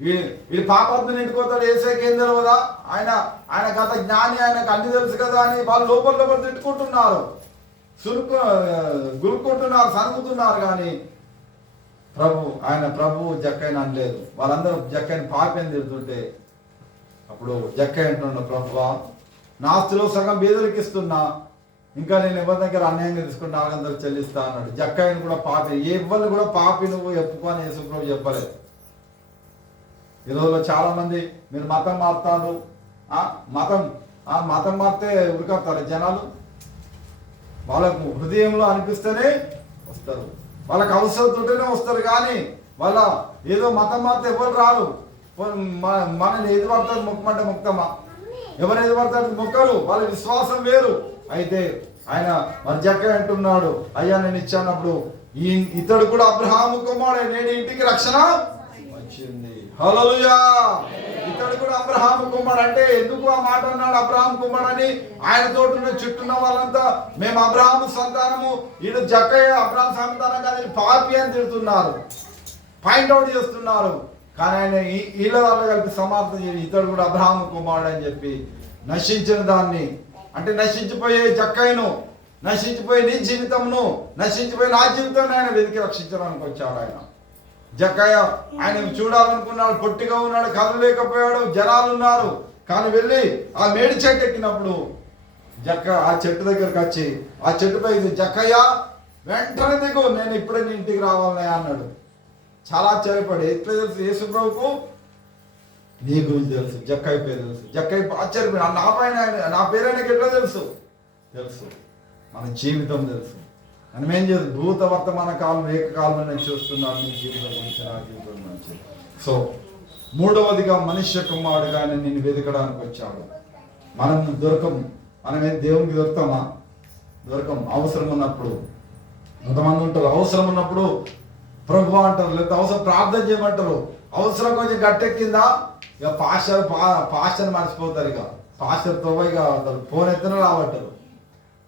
వీడి పాపాత్మని ఇంటిపోతాడు, ఏసేకేం తెలియదా, ఆయన గత జ్ఞాని, ఆయనకు అన్ని తెలుసు కదా అని వాళ్ళు లోపల తిట్టుకుంటున్నారు, గురుక్కుంటున్నారు, సనుగుతున్నారు. కానీ ప్రభు జక్కయ్యని అనలేదు. వాళ్ళందరూ జక్కయ్యని పాపి అని తిడుతుంటే అప్పుడు జక్కయ్య అంటున్నాడు, ప్రభువా నా ఆస్తిలో సగం బీదలకు ఇస్తున్నా, ఇంకా నేను ఎవరి దగ్గర అన్యాయంగా తీసుకుని 400 చెల్లిస్తా అన్నాడు. జక్కయ్యని కూడా పాపి, ఎవరిని కూడా పాపి నువ్వు ఎప్పుకొని యేసు ప్రభు చెప్పలేదు. ఈ రోజులో చాలా మంది మీరు మతం మారుతారు, మతం మారితే ఉరికొస్తారు జనాలు. వాళ్ళకు హృదయంలో అనిపిస్తేనే వస్తారు, వాళ్ళకి అవసరం ఉంటేనే వస్తారు. కానీ వాళ్ళ ఏదో మతం మారితే ఎవరు రారు. మనల్ని ఏది పడతారు మొక్కమంటే మొక్తమా, ఎవరు ఏది పడతారు మొక్కరు, వాళ్ళ విశ్వాసం వేరు. అయితే ఆయన మరి జక్కయ్య అంటున్నాడు, అయ్యా నేను ఇచ్చానప్పుడు ఇతడు కూడా అబ్రహాము కుమారుడే, నేను ఇంటికి రక్షణ వచ్చింది. హల్లెలూయా, ఇతడు కూడా అబ్రహాము కుమారుడు. అంటే ఎందుకు ఆ మాట అన్నాడు అబ్రహాము కుమారుడు అని? ఆయన తోటి చుట్టూన్న వాళ్ళంతా మేము అబ్రహాము సంతానము, ఈడు జక్కయ్య అబ్రహాము సంతానం కానీ పాపి అని తిడుతున్నారు, పాయింట్అవుట్ చేస్తున్నారు. కానీ ఆయన వీళ్ళ వాళ్ళు కలిపి సమాప్తం చేసి ఇతడు కూడా అబ్రహాము కుమారుడు అని చెప్పి నశించిన దాన్ని, అంటే నశించిపోయే జక్కయ్యను, నశించిపోయే నీ జీవితంను, నశించిపోయే నా జీవితాన్ని ఆయన వెతికి రక్షించడానికి వచ్చాడు. ఆయన జక్కయ్య ఆయన చూడాలనుకున్నాడు, పొట్టిగా ఉన్నాడు, కదలలేకపోయాడు, జనాలు ఉన్నారు. కానీ వెళ్ళి ఆ మేడి చెట్టు ఎక్కినప్పుడు ఆ చెట్టు దగ్గరకు వచ్చి ఆ చెట్టుపై జక్కయ్య వెంటనే దిగు, నేను ఇప్పుడే నీ ఇంటికి రావాలనే అన్నాడు. చాలా ఆశ్చర్యపడి, ఎట్లా తెలుసు యేసు ప్రభువుకు? నీ గురించి తెలుసు, జక్కయ్య పేరు తెలుసు. జక్కయ్య ఆశ్చర్యపోయి, నా పైన నా పేరు ఆయనకి ఎట్లా తెలుసు? మన జీవితం తెలుసు. మనం ఏం చేద్దాం, భూత వర్తమాన కాలం ఏకకాలం నేను చూస్తున్నాను నీ జీవితం గురించి, నా జీవితం గురించి. సో మూడవదిగా మనుష్య కుమారుడుగా ఆయన నిన్ను వెతకడానికి వచ్చాడు. మనం దొరకము. మనమేం దేవునికి దొరుకుతామా? దొరకం. అవసరం ఉన్నప్పుడు కొంతమంది ఉంటారు, అవసరం ఉన్నప్పుడు ప్రభు అంటారు, లేకపోతే అవసరం ప్రార్థన చేయమంటారు. అవసరం కొంచెం గట్టెక్కిందా ఇక పాస్టర్ మర్చిపోతారు. ఇక పాస్టర్తో ఇక ఫోన్ ఎత్తున రాబట్టారు.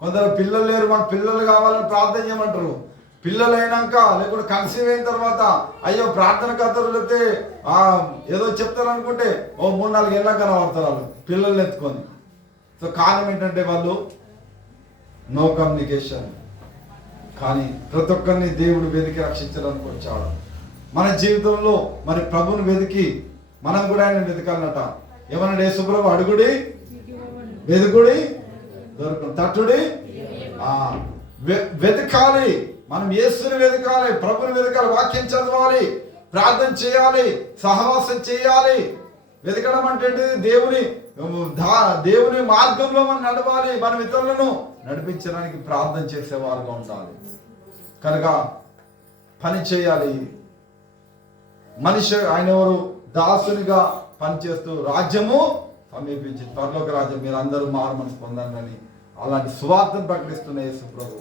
కొందరు పిల్లలు లేరు, మాకు పిల్లలు కావాలని ప్రార్థన చేయమంటారు. పిల్లలు అయినాక లేకుంటే కన్సీవ్ అయిన తర్వాత అయ్యో ప్రార్థన కథలు లేకపోతే ఏదో చెప్తారు అనుకుంటే ఓ 3-4 ఏళ్ళ కనబడతారు వాళ్ళు పిల్లల్ని ఎత్తుకొని. సో కారణం ఏంటంటే వాళ్ళు నో కమ్యూనికేషన్. కానీ ప్రతి ఒక్కరిని దేవుడు వెతికి రక్షించడానికి వచ్చాడు. మన జీవితంలో మరి ప్రభుని వెతికి మనం కూడా ఆయన వెతకాలన్నట. ఏమన్నాడు యేసుప్రభు? అడుగుడి, వెతుకుడి, దొరకదు, తట్టుడి. వెతకాలి. మనం యేసుని వెతకాలి, ప్రభుని వెతకాలి, వాక్యం చదవాలి, ప్రార్థన చేయాలి, సహవాసం చేయాలి. వెతకడం అంటే దేవుని మార్గంలో మనం నడవాలి. మనం ఇతరులను నడిపించడానికి ప్రార్థన చేసేవారుగా ఉండాలి. కనుక పని చేయాలి. మనిషి ఆయన ఎవరు? దాసునిగా పనిచేస్తూ రాజ్యము సమీపించి పరలోక రాజ్యం మీరు అందరూ మారు మనసు పొందాలని అలాంటి సువార్తను ప్రకటిస్తున్న యేసు ప్రభు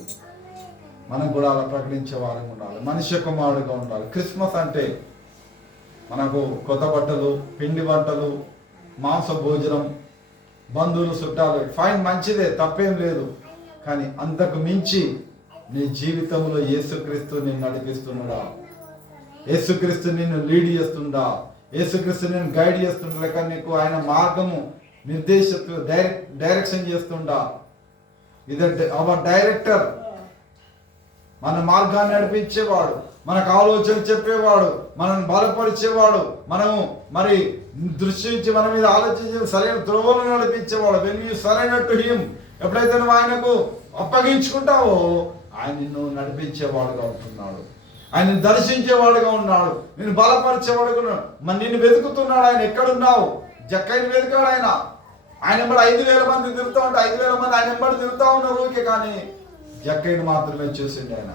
మనం కూడా అలా ప్రకటించే వారంగా ఉండాలి. మనుష్య కుమారుడుగా ఉండాలి. క్రిస్మస్ అంటే మనకు కొత్త బట్టలు, పిండి వంటలు, మాంస భోజనం, బంధువులు, చుట్టాలు, ఫైన్, మంచిదే, తప్పేం లేదు. కానీ అంతకు మించి నీ జీవితంలో యేసుక్రీస్తు నిన్ను నడిపిస్తున్నాడా? యేసుక్రీస్తు నిన్ను లీడ్ చేస్తుందా? యేసుక్రీస్తు నిన్ను గైడ్ చేస్తుండ, లేక నీకు ఆయన మార్గము డైరెక్షన్ చేస్తుండా? ఇదంటే అవర్ డైరెక్టర్, మన మార్గాన్ని నడిపించేవాడు, మనకు ఆలోచన చెప్పేవాడు, మనల్ని బలపరిచేవాడు, మనము మరి దృష్టించి మన మీద ఆలోచించి సరైన త్రోవలను నడిపించేవాడు. When you surrender to him, ఎప్పుడైతే నువ్వు ఆయనకు అప్పగించుకుంటావో ఆయన నిన్ను నడిపించేవాడుగా ఉంటున్నాడు, ఆయన దర్శించేవాడుగా ఉన్నాడు, నిన్ను బలపరిచేవాడుగా ఉన్నాడు. మరి నిన్ను వెతుకుతున్నాడు. ఆయన ఎక్కడున్నావు? జక్కైని వెతికాడు ఆయన. ఆయన ఎంబడి 5,000 మంది తిరుగుతూ ఉంటే 5,000 మంది ఆయన ఎంబడి తిరుగుతూ ఉన్నారు ఊరికే. కానీ జక్కైని మాత్రమే చూసిండు ఆయన.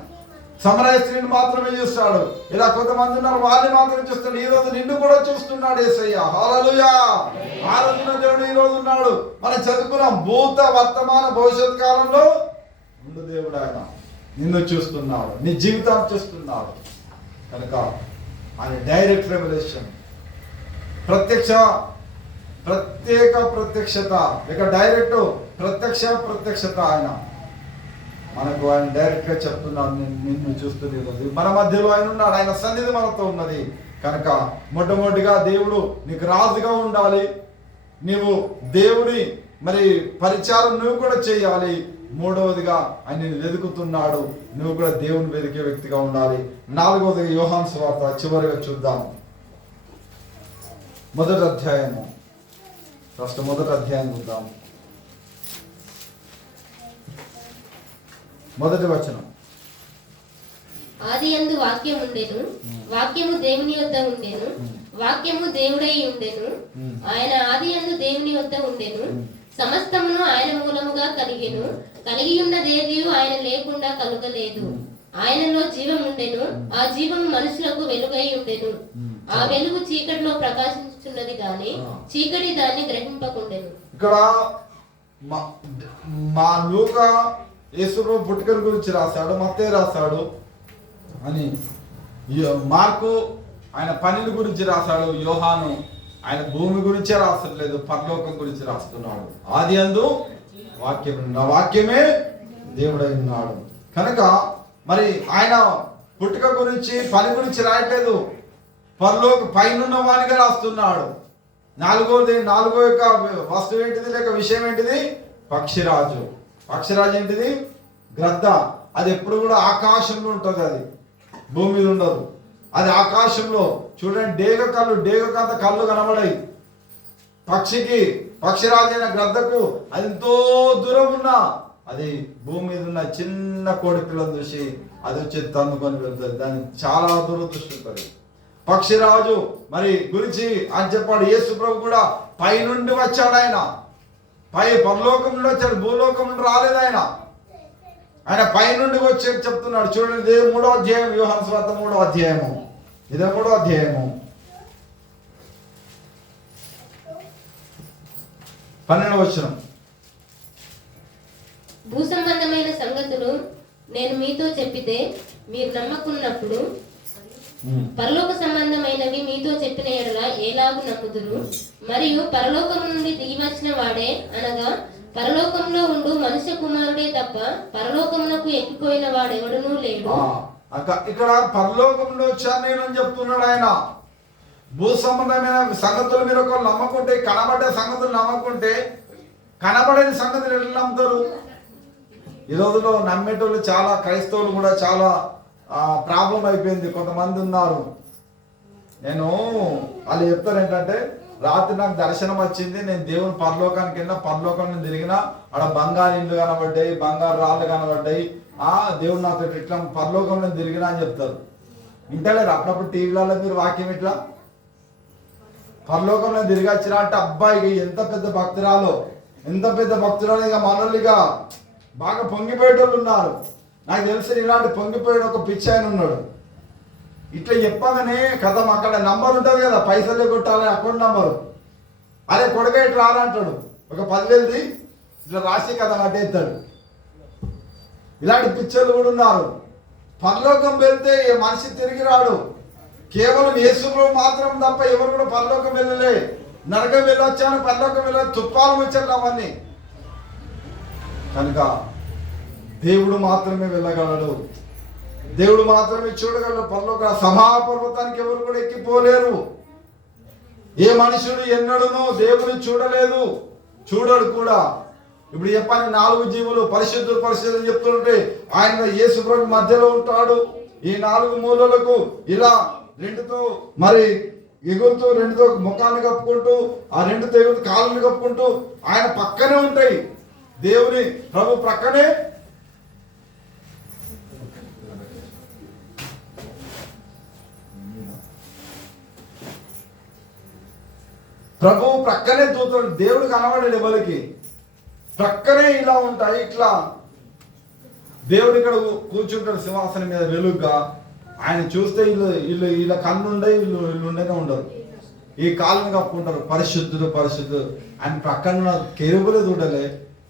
సమరయ స్త్రీని మాత్రమే చూస్తాడు. ఇలా కొంతమంది ఉన్నారు, వాళ్ళని మాత్రమే చూస్తాడు. ఈ రోజు నిన్ను కూడా చూస్తున్నాడు యేసయ్య. హల్లెలూయా. ఆరాధన దేవుడు ఈ రోజు ఉన్నాడు. మనం చదువుకున్నాం, భూత వర్తమాన భవిష్యత్ కాలంలో ఉండు దేవుడు ఆయన నిన్ను చూస్తున్నాడు, నీ జీవితాన్ని చూస్తున్నాడు. కనుక ఆయన డైరెక్ట్ రెవల్యూషన్, ప్రత్యేక ప్రత్యక్షత, ఇక డైరెక్ట్ ప్రత్యక్షత ఆయన మనకు ఆయన డైరెక్ట్ గా చెప్తున్నాడు, నిన్ను చూస్తున్నది. మన మధ్యలో ఆయన ఉన్నాడు, ఆయన సన్నిధి మనతో ఉన్నది. కనుక మొట్టమొదటిగా దేవుడు నీకు రాజుగా ఉండాలి. నీవు దేవుని మరి పరిచారం నువ్వు కూడా చేయాలి. మూడవదిగా ఆయన వెతుకుతున్నాడు, నువ్వు కూడా దేవుని వెతికే వ్యక్తిగా ఉండాలి. నాలుగవదిగా యోహాను సువార్త చివరిగా చూద్దాం. మొదటి అధ్యాయము చూద్దాం. మొదటి వచనం. ఆదియందు వాక్యం ఉండెను, వాక్యము దేవుని యొద్ద ఉండెను, వాక్యము దేవుడై ఉండెను, ఆయన ఆదియందు దేవుని యొద్ద ఉండెను, సమస్తమును ఆయన మూలముగా కలిగెను, కలిగి ఉన్నదేదియు ఆయన లేకుండా కలుగలేదు. ఆయనలో జీవం ఉండెను, ఆ జీవము మనుషులకు వెలుగై ఉండెను, ఆ వెలుగు చీకటిలో ప్రకాశించుచున్నది గాని చీకటి దాన్ని గ్రహింపకుండెను. ఇక్కడ మా లూకా యేసుప్రభు పుట్టుకల గురించి రాశాడు, మత్తయి రాశాడు అని, మార్కు ఆయన పనుల గురించి రాశాడు, యోహాను ఆయన భూమి గురించే రాసట్లేదు, పరలోకం గురించి రాస్తున్నాడు. ఆది యందు వాక్యం, నా వాక్యమే దేవుడై ఉన్నాడు. కనుక మరి ఆయన పుట్టుక గురించి పని గురించి రాయట్లేదు, పరలోక పైనున్న వానిగా రాస్తున్నాడు. నాలుగో యొక్క వస్తువు ఏంటిది, లేక విషయం ఏంటిది? పక్షిరాజు. పక్షిరాజు ఏంటిది? గ్రద్ద. అది ఎప్పుడు కూడా ఆకాశంలో ఉంటుంది, అది భూమి మీద ఉండదు. అది ఆకాశంలో. చూడండి, డేగకంత కళ్ళు కనబడాయి పక్షిరాజు అయిన గ్రద్దకు. అది ఎంతో దూరం ఉన్నా అది భూమి మీద ఉన్న చిన్న కోడి పిల్లని చూసి అది వచ్చి తన్నుకొని వెళ్తుంది. దాన్ని చాలా దూరదృష్టి ఉంటుంది. పక్షిరాజు మరి గురించి అని చెప్పాడు. యేసు ప్రభు కూడా పై నుండి వచ్చాడు. ఆయన పరలోకం నుండి వచ్చాడు, భూలోకం నుండి రాలేదు. ఆయన పై నుండి వచ్చి చెప్తున్నాడు. చూడండి, 3వ అధ్యాయం, యోహాను సువార్త 3వ అధ్యాయము. ఇదే 3వ అధ్యాయము. 12వ వచనం. భూ సంబంధమైన సంగతులు నేను మీతో చెప్పితే మీరు నమ్మకున్నప్పుడు పరలోక సంబంధమైనవి మీతో చెప్పిన ఎడల ఏలాగు నమ్ముదురు? మరియు పరలోకం నుండి దిగి వచ్చిన వాడే అనగా పరలోకంలో ఉండు మనుష్య కుమారుడే తప్ప పరలోకమునకు ఎక్కిపోయిన వాడెవడునూ లేడు. ఇక్కడ పరలోకంలో వచ్చాను నేను అని చెప్తున్నాడు ఆయన. భూ సంబంధమైన సంగతులు మీరు ఒకరు నమ్మకుంటే, కనబడే సంగతులు నమ్మకుంటే కనబడని సంగతులు ఎట్లా నమ్ముతారు? ఈ రోజులో నమ్మేటోళ్ళు చాలా, క్రైస్తవులు కూడా చాలా ప్రాబ్లం అయిపోయింది. కొంతమంది ఉన్నారు, నేను వాళ్ళు చెప్తారు ఏంటంటే, రాత్రి నాకు దర్శనం వచ్చింది, నేను దేవుని పరలోకానికి వెళ్ళినా, పరలోకాన్ని తిరిగినా, ఆడ బంగారు ఇల్లు కనబడ్డాయి, బంగారు రాళ్ళు కనబడ్డాయి, దేవుడు నాతో ఇట్లా పరలోకంలో తిరిగినా అని చెప్తారు. వింటలేరు? అప్పుడప్పుడు టీవీలలో మీరు వాక్యం ఇట్లా పరలోకంలో తిరిగి వచ్చినా అంటే, అబ్బాయి ఎంత పెద్ద భక్తురాలో, ఎంత పెద్ద భక్తురాలు. ఇక మనల్నిగా బాగా పొంగిపోయేటోళ్ళు ఉన్నారు. నాకు తెలిసి ఇలాంటి పొంగిపోయిన ఒక పిచ్చి ఆయన ఉన్నాడు. ఇట్లా చెప్పగానే కథం, అక్కడ నంబర్ ఉంటుంది కదా, పైసలే కొట్టాలి అకౌంట్ నంబరు, అరే కొడుక ఇట్లా రానంటాడు, ఒక 10,000ది ఇట్లా రాసి కథ కట్టేస్తాడు. ఇలాంటి పిచ్చర్లు కూడా ఉన్నారు. పరలోకం వెళ్తే ఏ మనిషి తిరిగి రాడు, కేవలం యేసులో మాత్రం తప్ప ఎవరు కూడా పరలోకం వెళ్ళలే. నరకం వెళ్ళొచ్చాను, పరలోకం వెళ్ళ తుప్పాలు ముచ్చట్లు అవన్నీ. కనుక దేవుడు మాత్రమే వెళ్ళగలడు, దేవుడు మాత్రమే చూడగలడు. పరలోక సమాపర్వతానికి ఎవరు కూడా ఎక్కిపోలేరు. ఏ మనుషుడు ఎన్నడూనూ దేవుని చూడలేదు, చూడడు కూడా. ఇప్పుడు చెప్పని 4 జీవులు పరిశుద్ధులు పరిశుద్ధులు చెప్తుంటే ఆయన యేసు ప్రభు మధ్యలో ఉంటాడు. ఈ 4 మూలలకు ఇలా 2తో మరి ఎగురుతూ, 2తో ముఖాన్ని కప్పుకుంటూ, ఆ 2తో ఎగురుతూ కాళ్ళని కప్పుకుంటూ ఆయన పక్కనే ఉంటాయి. దేవుని ప్రభు ప్రక్కనే ప్రభువు ప్రక్కనే దూతాడు. దేవుడు కనబడాడు ఎవరికి, ప్రక్కనే ఇలా ఉంటాయి. ఇట్లా దేవుడు ఇక్కడ కూర్చుంటాడు సింహాసనం మీద వెలుగుగా. ఆయన చూస్తే వీళ్ళ కన్ను ఉండే, వీళ్ళు ఉండనే ఉండరు. ఈ కాళ్ళని కప్పుకుంటారు, పరిశుద్ధుడు పరిశుద్ధుడు. ఆయన ప్రక్కన కెరుబులే చూడలే,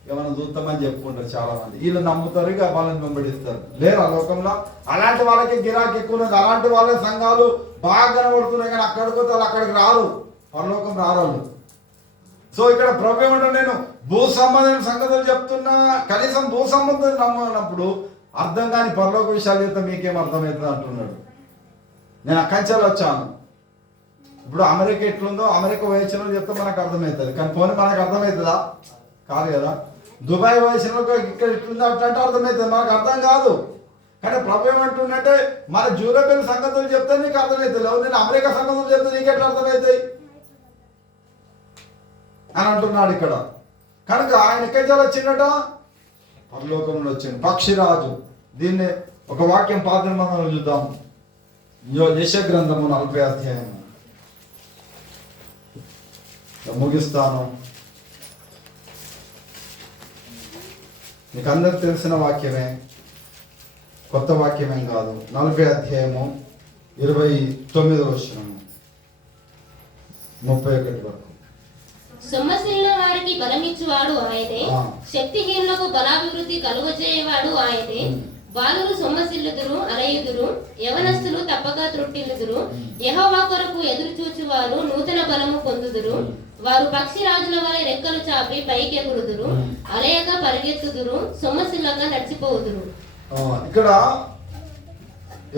ఏమైనా చూస్తామని చెప్పుకుంటారు చాలా మంది. వీళ్ళు నమ్ముతారు, ఇక వాళ్ళని వెంబడిస్తారు. లేరు ఆ లోకంలో అలాంటి వాళ్ళకి గిరాకీ ఎక్కువ ఉన్నది. అలాంటి వాళ్ళ సంఘాలు బాగా కనబడుతున్నాయి, కానీ అక్కడికి పోతే వాళ్ళు అక్కడికి రారు, పరలోకం రారు. సో ఇక్కడ ప్రభు ఏమంటారు, నేను భూ సంబంధమైన సంగతులు చెప్తున్నా, కనీసం భూ సంబంధం నమ్మనప్పుడు అర్థం కాని పరలోక విషయాలు చెప్తే మీకేం అర్థమవుతుంది అంటున్నాడు. నేను అక్కడి వచ్చాను. ఇప్పుడు అమెరికా ఎట్లుందో, అమెరికా వయసులో చెప్తే మనకు అర్థమవుతుంది, కానీ పోనీ మనకు అర్థమవుతుందా? కాదు కదా. దుబాయ్ వయసులో ఇక్కడ ఇట్లుందో అట్లంటే అర్థమవుతుంది, మనకు అర్థం కాదు. కానీ ప్రభు ఏమంటుందంటే, మన జూలబెల్ సంగతులు చెప్తే నీకు అర్థమవుతుంది, నేను అమెరికా సంగతులు చెప్తే నీకు ఎట్లా అర్థమవుతాయి అని అంటున్నాడు ఇక్కడ. కనుక ఆయన ఎక్కడి వచ్చిందట? పరలోకంలో వచ్చింది, పక్షిరాజు. దీన్ని ఒక వాక్యం పాత నిబంధనలో చూద్దాం. యెషయా గ్రంథము 40వ అధ్యాయం ముగిస్తాను. మీకు అందరికి తెలిసిన వాక్యమే, కొత్త వాక్యమేం కాదు. 40వ అధ్యాయము 29వ వచనము 31 వరకు. సొమ్మసిల్లిన వారికి బలమిచ్చువాడు ఆయనే, శక్తిహీనులకు బలాభివృద్ధి కలుగజేయవాడు ఆయనే. బాలురు సొమ్మసిల్లుదురు, అలయుదురు, యవనస్తులు తప్పక త్రుట్టిల్లుదురు. యెహోవా కొరకు ఎదురు చూచువారు నూతన బలము పొందుదురు. వారు పక్షి రాజుల వలె రెక్కలు చాపి పైకెగురుదురు, అలయక పరిగెత్తుదురు, సొమ్మసిల్లక నడిచిపోదురు. ఇక్కడ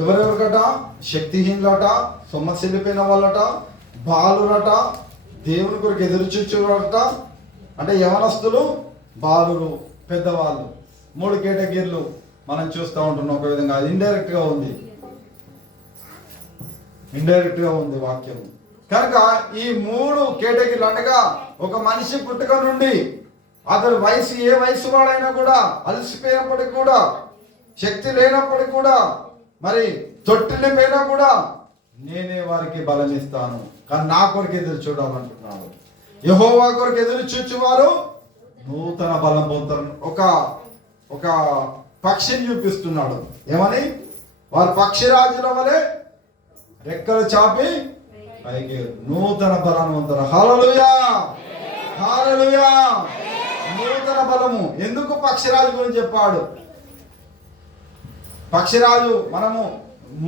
ఎవరెవరికట? శక్తిహీనులట, సొమ్మసిల్లిపోయిన వాళ్ళట, బాలురట, దేవుని కొరకు ఎదురు చూచుట. అంటే యవనస్తులు, బాలురు, పెద్దవాళ్ళు, 3 కేటగిరీలు మనం చూస్తూ ఉంటున్నాం. ఒక విధంగా అది ఇండైరెక్ట్ గా ఉంది వాక్యం. కనుక ఈ 3 కేటగిరీలు అనగా, ఒక మనిషి పుట్టుక నుండి అతని వయసు ఏ వయసు వాడైనా కూడా, అలసిపోయినప్పటికీ కూడా, శక్తి లేనప్పటికీ కూడా, మరి తొట్టిల్లిపోయినా కూడా, నేనే వారికి బలం ఇస్తాను. కానీ నా కొరకు ఎదురు చూడాలంటున్నాడు. యెహోవా కొరకు ఎదురు చూచువారు నూతన బలం పొందుతారు. ఒక పక్షిని చూపిస్తున్నాడు. ఏమని? వారు పక్షిరాజుల వలె రెక్కలు చాపి పైకి నూతన బలాన్ని పొందుతారు. హల్లెలూయా. హల్లెలూయా. నూతన బలము. ఎందుకు పక్షిరాజు గురించి చెప్పాడు? పక్షిరాజు మనము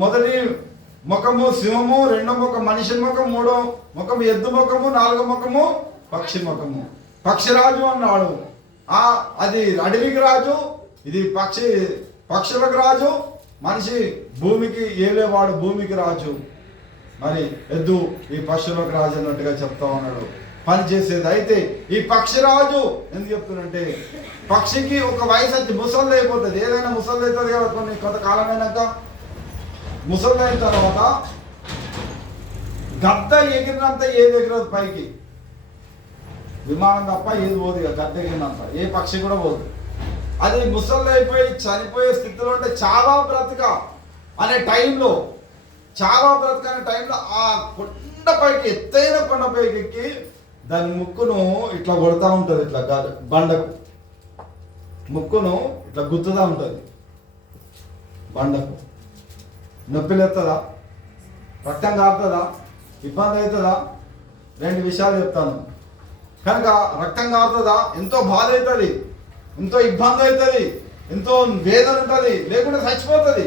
మొదటి ముఖము సింహము, రెండో ముఖం మనిషి ముఖం, మూడో ముఖం ఎద్దు ముఖము, నాలుగో ముఖము పక్షి ముఖము. పక్షిరాజు అన్నాడు. అది అడవికి రాజు, ఇది పక్షులకు రాజు, మనిషి భూమికి ఏలేవాడు, భూమికి రాజు. మరి ఎద్దు ఈ పక్షులకు రాజు అన్నట్టుగా చెప్తా ఉన్నాడు పనిచేసేది. అయితే ఈ పక్షిరాజు ఎందుకు చెప్తున్నంటే, పక్షికి ఒక వయసు వచ్చి ముసలి అయిపోతుంది. ఏదైనా ముసలి అవుతుంది కదా, కొన్ని కొంతకాలమైనాక ముసలి అయిన తర్వాత గద్ద ఎగిరినంత ఏది ఎగిరదు పైకి. విమానం తప్ప ఏది పోదు, గద్ద ఎగిరినంత ఏ పక్షి కూడా పోదు. అది ముసలి అయిపోయి చనిపోయే స్థితిలో అంటే చావా బ్రతక అనే టైంలో, ఆ కొండపైకి, ఎత్తైన కొండపైకి ఎక్కి దాని ముక్కును ఇట్లా కొడతా ఉంటుంది. ఇట్లా బండకు ముక్కును ఇట్లా గుర్తుదా ఉంటుంది. బండకు నొప్పి లేస్తుందా? రక్తం కారుతుందా? ఇబ్బంది అవుతుందా? రెండు విషయాలు చెప్తాను. కనుక రక్తం కారుతుందా? ఎంతో బాధ అవుతుంది, ఎంతో ఇబ్బంది అవుతుంది, ఎంతో వేదన ఉంటుంది, లేకుంటే చచ్చిపోతుంది.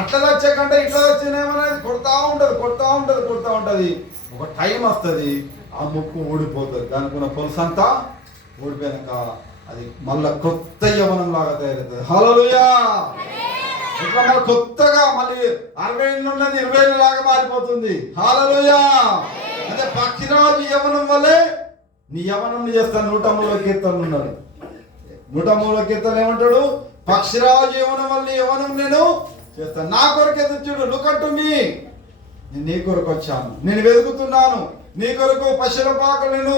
అట్లా వచ్చే కంటే ఇట్లా వచ్చినేమనేది కొడతా ఉంటుంది. ఒక టైం వస్తుంది, ఆ ముక్కు ఊడిపోతుంది. దానికి ఉన్న పొలుసంతా ఊడిపోయాక అది మళ్ళీ కొత్త యవనం లాగా తయారవుతుంది. హల్లెలూయా. ఇట్లా మళ్ళీ కొత్తగా మళ్ళీ 60 ఏళ్ళు ఉన్నది 20 ఏళ్ళ లాగా మారిపోతుంది. హల్లెలూయా. అదే పక్షిరాజు యవనం వల్లే నీ యవనం చేస్తాను. 103 కీర్తనలు ఉన్నాడు. 103 కీర్తనలు ఏమంటాడు? పక్షిరాజు యవనం వల్ల యవనం నేను చేస్తాను. నా కొరకు ఎదురు చూడు, లుక్ అట్ మీ. నేను నీ కొరకు వచ్చాను, నేను వెతుకుతున్నాను. నీ కొరకు పశువుల పాకలు నేను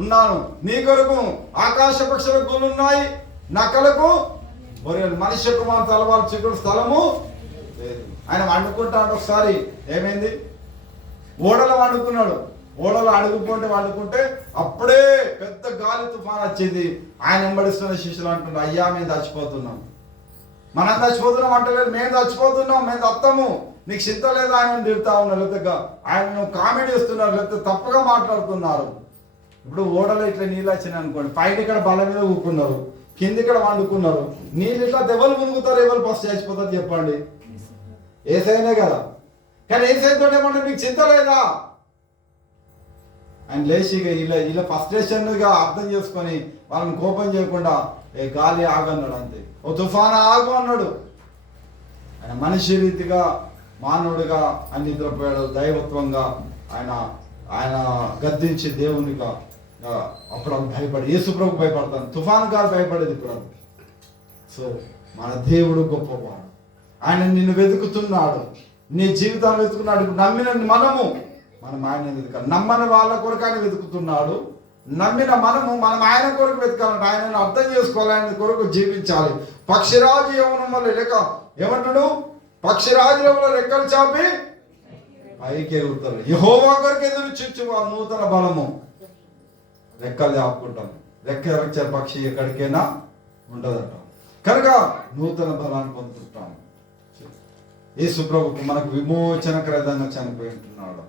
ఉన్నాను. నీ కొరకు ఆకాశ పక్షుల గూళ్ళు ఉన్నాయి, నక్కలకు మనిషి కుమార్ తలవారు చిక్కుడు స్థలము లేదు. ఆయన వండుకుంటాడు. ఒకసారి ఏమైంది? ఓడలో వండుకున్నాడు. ఓడలో వండుకుంటే అప్పుడే పెద్ద గాలి తుఫాన్ వచ్చింది. ఆయన వెంబడిస్తున్న శిష్యులు అంటున్నారు, అయ్యా మేము చచ్చిపోతున్నాం. మనం చచ్చిపోతున్నాం అంటలేదు, మేము చచ్చిపోతున్నాం, మేము తప్పము, నీకు చింత లేదా? ఆయన తిడతా ఉన్నారు, లేకపోతే ఆయన కామెడీ ఇస్తున్నారు, లేకపోతే తప్పుగా మాట్లాడుతున్నారు. ఇప్పుడు ఓడలో ఇట్లా నీళ్ళు వచ్చినాయి అనుకోండి, పైన ఇక్కడ బల మీద ఊపుకున్నారు, కింద ఇక్కడ వండుకున్నారు. నీళ్ళు ఇట్లా ఎవరు మునుగుతారు, ఎవరు ఫస్ట్ చచ్చిపోతారు చెప్పండి? ఏసైనే కదా. కానీ ఏసైతో ఏమన్నా మీకు చింత లేదా? ఆయన లేచి ఇలా ఫస్ట్రేషన్గా అర్థం చేసుకొని వాళ్ళని కోపం చేయకుండా ఏ గాలి ఆగన్నాడు, అంతే. ఓ తుఫాను ఆగు అన్నాడు. ఆయన మనిషి రీతిగా మానవుడిగా ఆయన నిద్రపోయాడు. దైవత్వంగా ఆయన గద్దించి దేవునిగా అప్పుడు భయపడి, యేసుప్రభు భయపడతాను, తుఫాను గారు భయపడేది ఇప్పుడు. సో మన దేవుడు గొప్పవాడు. ఆయన నిన్ను వెతుకుతున్నాడు, నీ జీవితాన్ని వెతుకున్నాడు. ఇప్పుడు నమ్మిన మనం ఆయన వెతకాలి. నమ్మని వాళ్ళ కొరకు ఆయన వెతుకుతున్నాడు. నమ్మిన మనం ఆయన కొరకు వెతకాలంటే ఆయనను అర్థం చేసుకోవాలి, ఆయన కొరకు జీవించాలి. పక్షిరాజు యవనం వల్ల లెక్క ఏమంటాడు? పక్షిరాజు వల్ల రెక్కలు చాపి పైకి ఎగురుతారు. యెహోవా కొరకు ఎదురు చూచు వారు నూతన బలము. రెక్కలు చాపుకుంటాం. రెక్క పక్షి ఎక్కడికైనా ఉండదట. కనుక నూతన బలాన్ని పొందుతుంటాం. యేసు ప్రభుకు మనకు విమోచనకరంగా చనిపోయి ఉంటున్నాడు.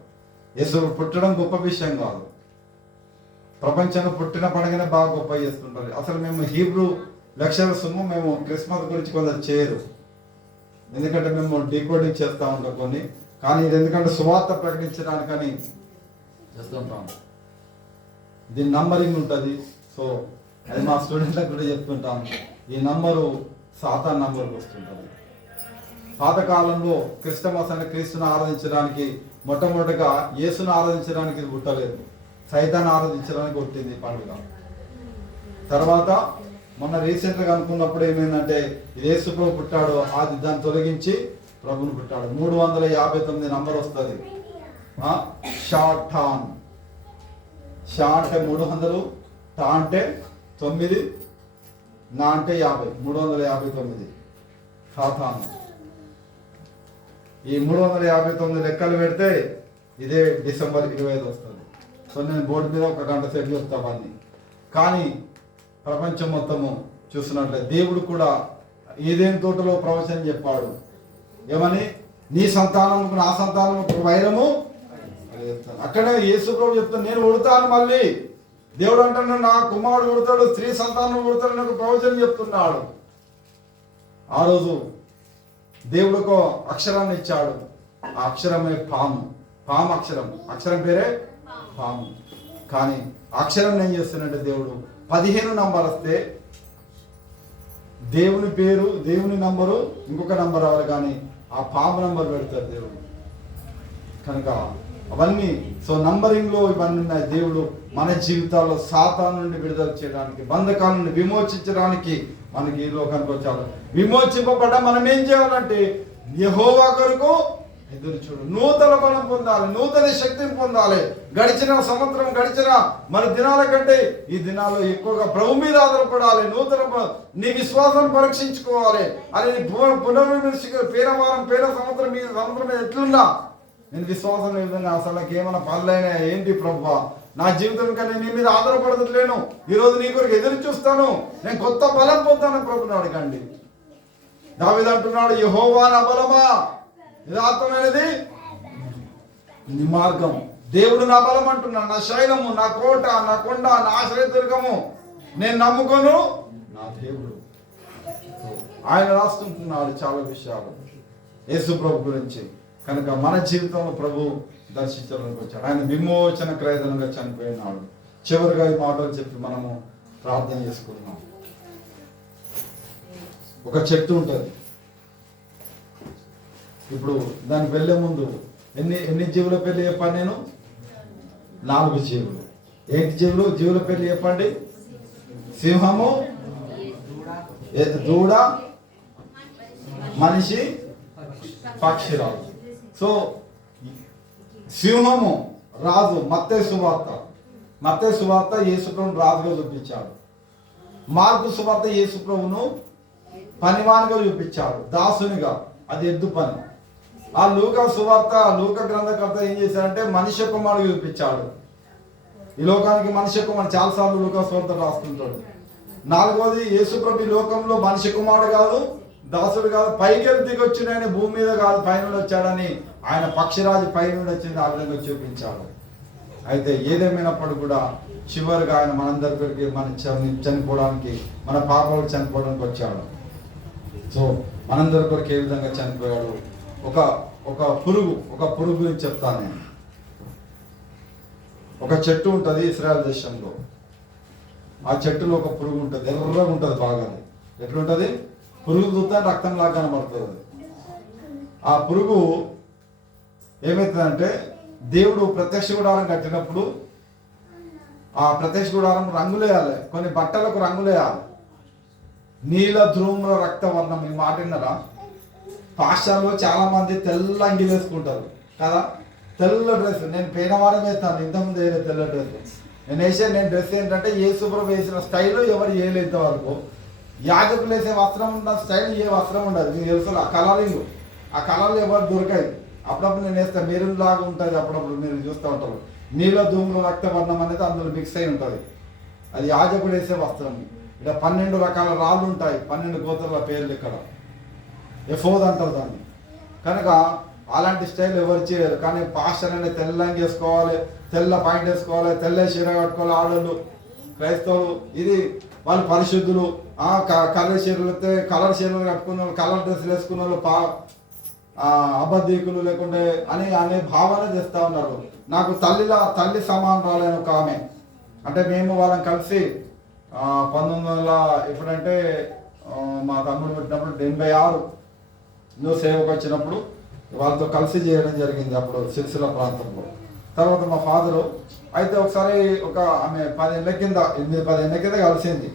యేసు పుట్టడం గొప్ప విషయం కాదు. ప్రపంచంలో పుట్టిన పండుగనే బాగా గొప్ప చేస్తుంటారు. అసలు మేము హీబ్రూ లెక్చరర్ సొమ్ము మేము క్రిస్మస్ గురించి కొందరు చేయరు. ఎందుకంటే మేము డీకోడింగ్ చేస్తూ ఉంటాం కొన్ని. కానీ ఇది ఎందుకంటే సువార్త ప్రకటించడానికని చేస్తుంటాం. దీని నంబరింగ్ ఉంటుంది. సో అది మా స్టూడెంట్లకు కూడా చెప్తుంటాం. ఈ నంబరు సాతాన్ నంబర్కి వస్తుంటుంది. పాతకాలంలో క్రిస్టమస్ అంటే క్రీస్తుని ఆరాధించడానికి మొట్టమొదటిగా యేసును ఆరాధించడానికి ఇది పుట్టలేదు, సైతాన్ని ఆరాధించడానికి పుట్టింది పండుగ. తర్వాత మొన్న రీసెంట్గా అనుకున్నప్పుడు ఏమైందంటే ఇది యేసు ప్రభు పుట్టాడు, అది దాన్ని తొలగించి ప్రభుని పుట్టాడు. 359 నంబర్ వస్తుంది. షాటాన్. షా అంటే 300, టా అంటే 9, నా అంటే 50, 359 సాతాను. ఈ 359 లెక్కలు పెడితే ఇదే డిసెంబర్ 25 వస్తుంది. సో నేను బోర్డు మీద 1 గంట సేపు చెప్తాను అన్ని. కానీ ప్రపంచం మొత్తము చూసినట్లయితే దేవుడు కూడా ఏదేని తోటలో ప్రవచనం చెప్పాడు. ఏమని? నీ సంతానముకు నా సంతానముకు వైరము. అక్కడే యేసు ప్రభు చెప్తాను, నేను ఉడతాను, మళ్ళీ దేవుడు అంటున్నాడు నా కుమారుడు పుడతాడు, స్త్రీ సంతానం పుడతాడు అని ఒక ప్రవచనం చెప్తున్నాడు. ఆ రోజు దేవుడు ఒక అక్షరాన్ని ఇచ్చాడు. ఆ అక్షరమే పాము. పాము అక్షరం పేరే పాము. కానీ అక్షరం ఏం చేస్తున్నట్టు దేవుడు 15 నంబర్ వస్తే దేవుని పేరు, దేవుని నంబరు, ఇంకొక నంబర్ రావాలి, కానీ ఆ పాము నంబర్ పెడతారు దేవుడు. కనుక అవన్నీ నంబరింగ్ లో ఇవన్నీ ఉన్నాయి. దేవుడు మన జీవితాల్లో సాతాను నుండి విడుదల చేయడానికి, బంధకాల నుండి విమోచించడానికి మనకి ఈ లోకానికి వచ్చాడు. విమోచింపబడ్డ మనం ఏం చేయాలంటే యెహోవా కొరకు ఎదురు చూడు, నూతన బలం పొందాలి, నూతన శక్తిని పొందాలి. గడిచిన సంవత్సరం, గడిచిన మన దినాల కంటే ఈ దినాల్లో ఎక్కువగా ప్రభు మీద ఆధారపడాలి. నీ విశ్వాసాన్ని పరీక్షించుకోవాలి. అని పునర్విమర్శ పేర సంవత్సరం మీద ఎట్లున్నా నేను విశ్వాసం ఏ విధంగా అసలు నాకు ఏమైనా పనులైనా ఏంటి ప్రభువా, నా జీవితం కానీ నీ మీద ఆధారపడలేను, ఈరోజు నీ కొరకు ఎదురు చూస్తాను, నేను కొత్త బలం పొందాను ప్రభుని అడగండి. దావీదు అంటున్నాడు, యెహోవా నా బలమా, యథార్థమైనది నీ మార్గం. దేవుడు నా బలం అంటున్నాడు, నా శైలము, నా కోట, నా కొండ, నా ఆశ్రయదుర్గము, నేను నమ్ముకోను నా దేవుడు. ఆయన రాస్తుంటున్నాడు చాలా విషయాలు యేసు ప్రభు గురించి. కనుక మన జీవితంలో ప్రభు దర్శించడానికి వచ్చాడు. ఆయన విమోచన క్రయధనంగా చనిపోయినాడు. చివరిగా ఈ మాటలు చెప్పి మనము ప్రార్థన చేసుకుంటున్నాం. ఒక చెట్టు ఉంటుంది. ఇప్పుడు దానికి వెళ్ళే ముందు ఎన్ని జీవుల పేర్లు చెప్పండి? నేను 4 జీవులు. ఏంటి జీవుల పేర్లు చెప్పండి? సింహము, దూడ, మనిషి, పక్షిరాజు. సింహము రాజు. మత్తయి సువార్త యేసుప్రభును రాజుగా చూపించాడు. మార్కు సువార్త యేసుప్రభును పనివానిగా చూపించాడు, దాసునిగా. అది ఎద్దు పని. ఆ లూకా సువార్త, లూకా గ్రంథకర్త ఏం చేశాడంటే మనిషి కుమారుడు చూపించాడు. ఈ లోకానికి మనిషి కుమారుడు చాలాసార్లు లూకా సువార్త రాస్తుంటాడు. 4వది యేసుప్రభు ఈ లోకంలో మనిషి కుమారుడు కాదు, దాసుడు కాదు, పైకి దిగి వచ్చిన ఆయన భూమి మీద కాదు, పైన వచ్చాడని ఆయన పక్షిరాజు పైన వచ్చింది ఆ విధంగా చూపించాడు. అయితే ఏదేమైనప్పుడు కూడా చివరిగా ఆయన మనందరికీ చనిపోవడానికి, మన పాపాలకు చనిపోవడానికి వచ్చాడు. మనందరి కొరకు ఏ విధంగా చనిపోయాడు? ఒక పురుగు గురించి చెప్తాను నేను. ఒక చెట్టు ఉంటుంది ఇశ్రాయేల్ దేశంలో. ఆ చెట్టులో ఒక పురుగు ఉంటుంది, ఎర్రగా ఉంటుంది బాగా. ఎట్లుంటుంది? పురుగు చూస్తే రక్తం లాగా కనబడుతుంది. ఆ పురుగు ఏమవుతుందంటే దేవుడు ప్రత్యక్ష గుడారం కట్టినప్పుడు ఆ ప్రత్యక్ష గుడారం రంగులేయాలి, కొన్ని బట్టలకు రంగులేయాలి. నీల ధ్రువ రక్తవర్ణం. ఈ మాట విన్నారా? పాఠశాలలో చాలా మంది తెల్ల అంగిలు వేసుకుంటారు కదా, తెల్ల డ్రెస్. నేను పోయిన వారం వేస్తాను, ఇంతకుముందు వేయలేదు తెల్ల డ్రెస్. నేను డ్రెస్ ఏంటంటే యేసుప్రభు వేసిన స్టైల్ ఎవరు వేయలేదు ఇంతవరకు. యాజకులు వేసే వస్త్రం ఉన్న స్టైల్ ఏ వస్త్రం ఉండదు, మీకు తెలుసు. ఆ కలరింగ్, ఆ కలర్లు ఎవరు దొరకాయి. అప్పుడప్పుడు నేను వేస్తాను, మెరూన్ లాగా ఉంటుంది. అప్పుడప్పుడు మీరు చూస్తూ ఉంటారు. నీల ధూమ్ర రక్తవర్ణం అనేది అందులో మిక్స్ అయి ఉంటుంది. అది యాజకుడు వేసే వస్త్రం. ఇక్కడ 12 రకాల రాళ్ళు ఉంటాయి, 12 గోత్రాల పేర్లు. ఇక్కడ ఎఫోద్ అంటారు దాన్ని. కనుక అలాంటి స్టైల్ ఎవరు చేయరు. కానీ పాస్టర్ అనేది తెల్లంగి వేసుకోవాలి, తెల్ల పాయింట్ వేసుకోవాలి, తెల్ల చీర కట్టుకోవాలి. ఆడోళ్ళు క్రైస్తవులు ఇది వాళ్ళు పరిశుద్ధులు. కలర్ చీరలు అయితే కలర్ చీరలు కట్టుకున్న వాళ్ళు, కలర్ డ్రెస్సులు వేసుకున్న వాళ్ళు అబద్ధీకులు లేకుంటే అనే భావన చేస్తూ ఉన్నారు. నాకు తల్లి సమానరాలైన ఒక ఆమె, అంటే మేము వాళ్ళని కలిసి 1900 ఎప్పుడంటే మా తమ్ముడు పెట్టినప్పుడు 86 సేవకు వచ్చినప్పుడు వాళ్ళతో కలిసి చేయడం జరిగింది. అప్పుడు సిరిసిల్ల ప్రాంతంలో. తర్వాత మా ఫాదరు అయితే ఒకసారి ఆమె 10 ఏళ్ళ కింద 8-10 ఏళ్ళ కింద కలిసింది.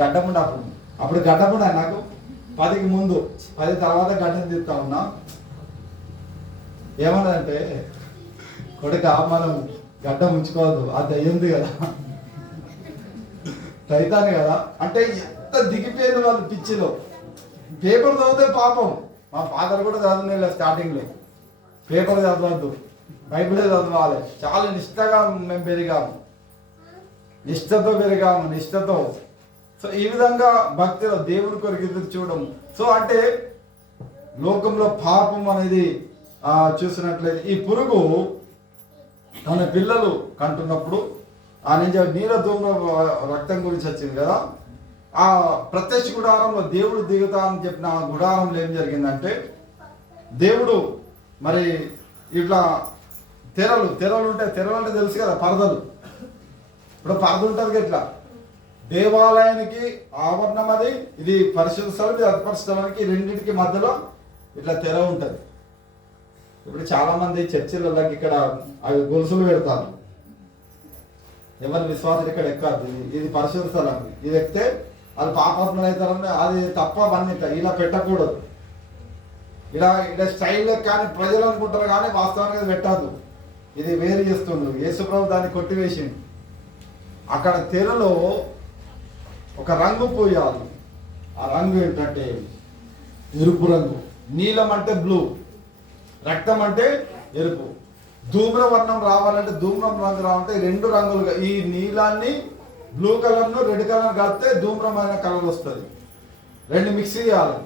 గడ్డముండ అప్పుడు గడ్డముండ నాకు 10కి ముందు, 10 తర్వాత గడ్డను తీస్తా ఉన్నా. ఏమన్నదంటే, కొడుక మనం గడ్డ ఉంచుకోవద్దు, అది అయ్యింది కదా, రైతాను కదా అంటే ఎంత దిగిపోయింది వాళ్ళు పిచ్చిలో. పేపర్ చదివితే పాపం. మా ఫాదర్ కూడా చదవలేదు స్టార్టింగ్లో. పేపర్ చదవద్దు, బైబిలే చదవాలి. చాలా నిష్టగా మేము పెరిగాము, నిష్టతో. ఈ విధంగా భక్తిలో దేవుని కొరకు ఎదురు చూడడం. అంటే లోకంలో పాపం అనేది చూసినట్లయితే ఈ పురుగు తన పిల్లలు కంటున్నప్పుడు ఆ నుంచి నీల ధూమ్ర రక్తం గురించి వచ్చింది కదా. ఆ ప్రత్యక్ష గుడారంలో దేవుడు దిగుతా అని చెప్పిన ఆ గుడారంలో ఏం జరిగిందంటే, దేవుడు మరి ఇట్లా తెరలు ఉంటాయి. తెరలు అంటే తెలుసు కదా, పరదలు. ఇప్పుడు పరద ఉంటుంది ఇట్లా, దేవాలయానికి ఆవరణం అది, ఇది పరిశుద్ధ స్థలం, ఇది అపరిశుద్ధ స్థలానికి, రెండింటికి మధ్యలో ఇట్లా తెర ఉంటుంది. ఇప్పుడు చాలా మంది చర్చిలకి ఇక్కడ అవి గొలుసులు పెడతారు. ఎవరి విశ్వాసం ఇక్కడ ఎక్కదు. ఇది పరిశుద్ధ స్థలం, ఇది ఎక్కితే అది పాపాత్మలు అవుతారని అది తప్ప అవన్నీ ఇలా పెట్టకూడదు. ఇలా స్టైల్ కానీ ప్రజలు అనుకుంటారు, కానీ వాస్తవానికి అది పెట్టద్దు. ఇది వేరు చేస్తుండ్రు. యేసుప్రభు దాన్ని కొట్టివేసిండు. అక్కడ తెరలో ఒక రంగు పోయాలి. ఆ రంగు ఏంటంటే ఎరుపు రంగు. నీలం అంటే బ్లూ, రక్తం అంటే ఎరుపు. ధూమ్రవర్ణం రావాలంటే, ధూమ్రం రంగు రావాలంటే రెండు రంగులుగా, ఈ నీలాన్ని బ్లూ కలర్ను రెడ్ కలర్ కలిపితే ధూమ్రమైన కలర్ వస్తుంది. రెండు మిక్స్ చేయాలి.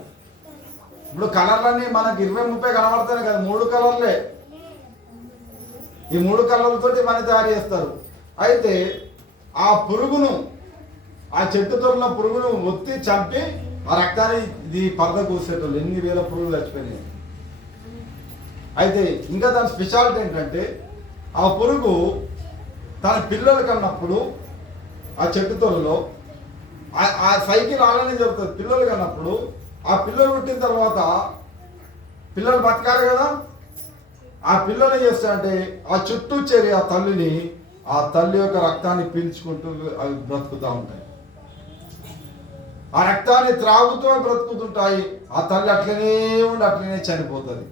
ఇప్పుడు కలర్లన్నీ మనకి 20-30 కనబడతాయి కదా, 3 కలర్లే. ఈ 3 కలర్లతోటి మన తయారు చేస్తారు. అయితే ఆ పురుగును, ఆ చెట్టు తొరలో పురుగును ఒత్తి చంపి ఆ రక్తాన్ని ఇది పరద కూసేటోళ్ళు ఎన్ని వేల పురుగులు చచ్చిపోయినాయి. అయితే ఇంకా దాని స్పెషాలిటీ ఏంటంటే, ఆ పురుగు తన పిల్లలు కన్నప్పుడు ఆ చెట్టు తొరలో ఆ సైకిల్ అలానే చెబుతుంది. పిల్లలు కన్నప్పుడు ఆ పిల్లలు పుట్టిన తర్వాత పిల్లలు బతకాలి కదా, ఆ పిల్లలు ఏం చేస్తారంటే ఆ చుట్టూ చేరి ఆ తల్లిని, ఆ తల్లి యొక్క రక్తాన్ని పీల్చుకుంటూ అవి బ్రతుకుతూ ఉంటాయి. ఆ రక్తాన్ని త్రాగుతూ బ్రతుకుతుంటాయి. ఆ తల్లి అట్లనే ఉండి అట్లనే చనిపోతుంది.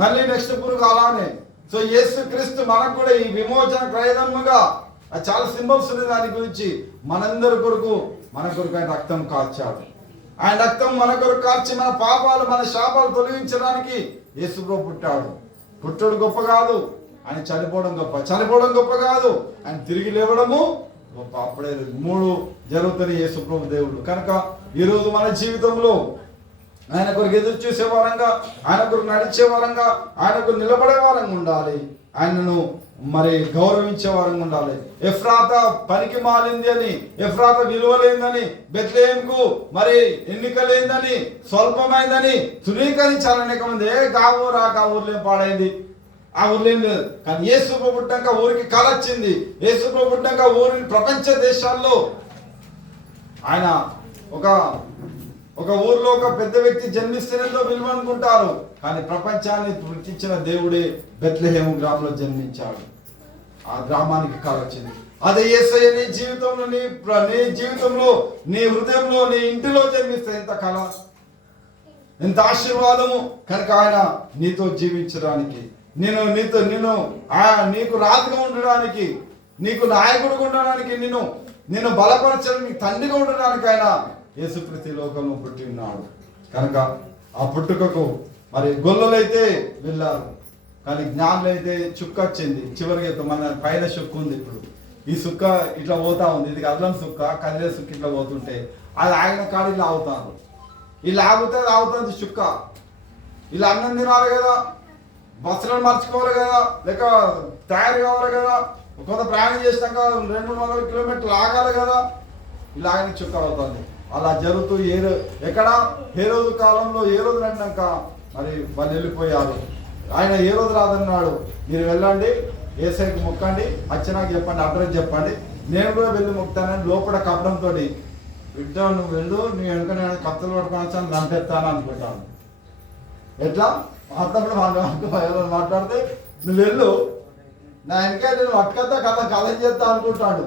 మళ్ళీ నెక్స్ట్ పురుగు అలానే. సో యేసుక్రీస్తు మనకు కూడా ఈ విమోచన క్రయదమ్ముగా చాలా సింబల్స్ ఉన్నాయి దాని గురించి. మనందరి కొరకు, మన కొరకు ఆయన రక్తం కాల్చాడు. ఆయన రక్తం మన కొరకు కాల్చి మన పాపాలు, మన శాపాలు తొలగించడానికి యేసుప్రభు పుట్టాడు. పుట్టడు గొప్ప కాదు, ఆయన చనిపోవడం గొప్ప. చనిపోవడం గొప్ప కాదు, ఆయన తిరిగి లేవడము గొప్ప. అప్పుడే 3 జరుగుతుంది యేసుప్రభు దేవుడు. కనుక ఈరోజు మన జీవితంలో ఆయన కొరకు ఎదురు చూసే వారంగా, ఆయన కొరకు నడిచే వారంగా, ఆయనకు నిలబడే వారంగా ఉండాలి. ఆయనను మరి గౌరవించే వారంగా ఉండాలి. ఎఫ్రాత పనికి మాలింది అని, ఎఫ్రాత విలువలేందని, బెత్లెహేముకు మరి ఎన్నిక లేదని, స్వల్పమైందని తునీకరించాలని మంది గా ఊర్లో పాడైంది, ఆ ఊర్లో ఏం లేదు. కానీ యేసు పుట్టాక ఊరికి కళ వచ్చింది. యేసు పుట్టాక ఊరిని ప్రపంచ దేశాల్లో ఆయన ఒక ఊర్లో ఒక పెద్ద వ్యక్తి జన్మిస్తేనేదో విలువ అనుకుంటారు, కానీ ప్రపంచాన్ని పుట్టించిన దేవుడే బెత్లెహేము గ్రామంలో జన్మించాడు. ఆ గ్రామానికి కళ వచ్చింది. అదే యేసయ్య నీ జీవితంలో, నీ హృదయంలో, నీ ఇంటిలో జన్మిస్తే ఎంత కళ, ఎంత ఆశీర్వాదము. కనుక ఆయన నీతో జీవించడానికి, నీకు రాజుగా ఉండడానికి, నీకు నాయకుడుగా ఉండడానికి, నిన్ను బలపరచడానికి, తండ్రిగా ఉండడానికి ఆయన యేసుక్రీస్తు లోకంలో పుట్టి ఉన్నాడు. కనుక ఆ పుట్టుకకు మరి గొల్లలైతే వెళ్ళారు, కానీ జ్ఞానులైతే చుక్క వచ్చింది. చివరికి మన పైన చుక్క ఉంది. ఇప్పుడు ఈ సుక్క ఇట్లా పోతా ఉంది. ఇది అల్లం సుక్క, కదిలే సుక్క ఇట్లా పోతుంటే అది ఆయన కాడ ఇలా ఆగుతారు. ఇలా ఆగితే అది ఆగుతుంది చుక్క. ఇలా అన్నం తినాలి కదా, బస్సులను మర్చుకోవాలి కదా, లేక తయారు కావాలి కదా, కొంత ప్రయాణం చేసినాక 200-300 కిలోమీటర్లు ఆగాలి కదా, ఇలా ఆయన చుక్క అవుతుంది. అలా జరుగుతూ ఎక్కడ హేరోదు కాలంలో హేరోదు అన్నాక మరి వాళ్ళు వెళ్ళిపోయారు. ఆయన ఏ రోజు రాదన్నాడు, మీరు వెళ్ళండి, యేసయ్యకు మొక్కండి, వచ్చినాక చెప్పండి, అడ్రస్ చెప్పండి, నేను కూడా వెళ్ళి మొక్కుతానని లోపల కప్పడంతో, బిడ్డ నువ్వు వెళ్ళు, నీ వెనుక నేను కత్తులు పట్టుకొని నంపెత్తాను అనుకుంటాను. ఎట్లా మాట్లాడు మాట్లాడితే నువ్వు వెళ్ళు, నా వెనక నేను పట్టుకొస్తా కథ చేస్తా అనుకుంటాడు.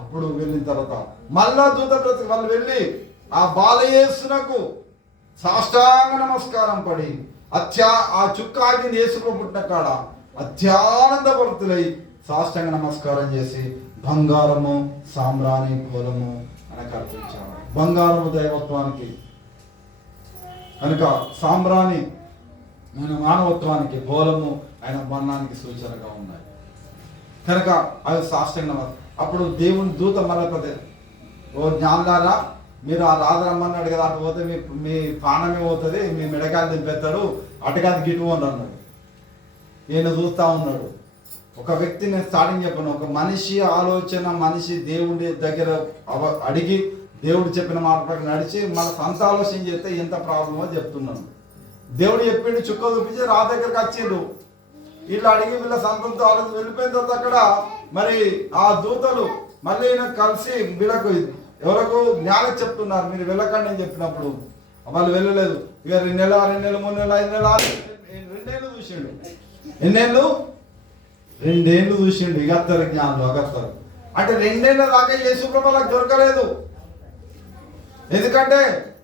అప్పుడు వెళ్ళిన తర్వాత మళ్ళా దూత బ్రతుకు వాళ్ళు వెళ్ళి ఆ బాలయేసునకు సాష్టాంగ నమస్కారం పడి ఆ చుక్క ఆగింది యేసుకు పుట్టిన కాడ అత్యానందభరితులై సాష్టాంగ నమస్కారం చేసి బంగారము, సామ్రాణి, పూలము అని అర్పించాడు. బంగారము దైవత్వానికి, కనుక సామ్రాణి మానవత్వానికి, పూలము ఆయన మరణానికి సూచనగా ఉన్నాయి. కనుక అవి సాష్టాంగ. అప్పుడు దేవుని దూత మళ్ళీ, ఓ జ్ఞానులారా, మీరు ఆ రాజు రమ్మన్నాడు కదా, అటు పోతే మీ ప్రాణమే పోతుంది, మీ మెడకాయలు దింపేస్తాడు, అటుకాదు గిటు అని అన్నాడు. ఈయన చూస్తూ ఉన్నాడు. ఒక వ్యక్తి, నేను స్టార్టింగ్ చెప్పాను, ఒక మనిషి ఆలోచన, మనిషి దేవుడి దగ్గర అడిగి దేవుడు చెప్పిన మాట ప్రకారం నడిచి మన సొంత ఆలోచన చేస్తే ఎంత ప్రాబ్లమో చెప్తున్నాను. దేవుడు చెప్పిండు, చుక్క చూపించి రా దగ్గరకు వచ్చిండు. వీళ్ళు అడిగి వీళ్ళ సొంతంతో ఆలోచన వెళ్ళిపోయిన తర్వాత అక్కడ మరి ఆ దూతలు మళ్ళీ కలిసి వీళ్ళకు ఎవరికి జ్ఞానం చెప్తున్నారు, మీరు వెళ్ళకండి అని చెప్పినప్పుడు వాళ్ళు వెళ్ళలేదు. ఇక 2 నెలలు 2 నెలలు 3 నెలలు 5 నెలలు 2 ఏళ్ళు చూసిండు. ఎన్నేళ్ళు? 2 ఏళ్ళు చూసిండు. ఇగత్తరు జ్ఞానులు అగత్తరు. అంటే 2 ఏళ్ళ దాకా యేసు ప్రభువులకు దొరకలేదు. ఎందుకంటే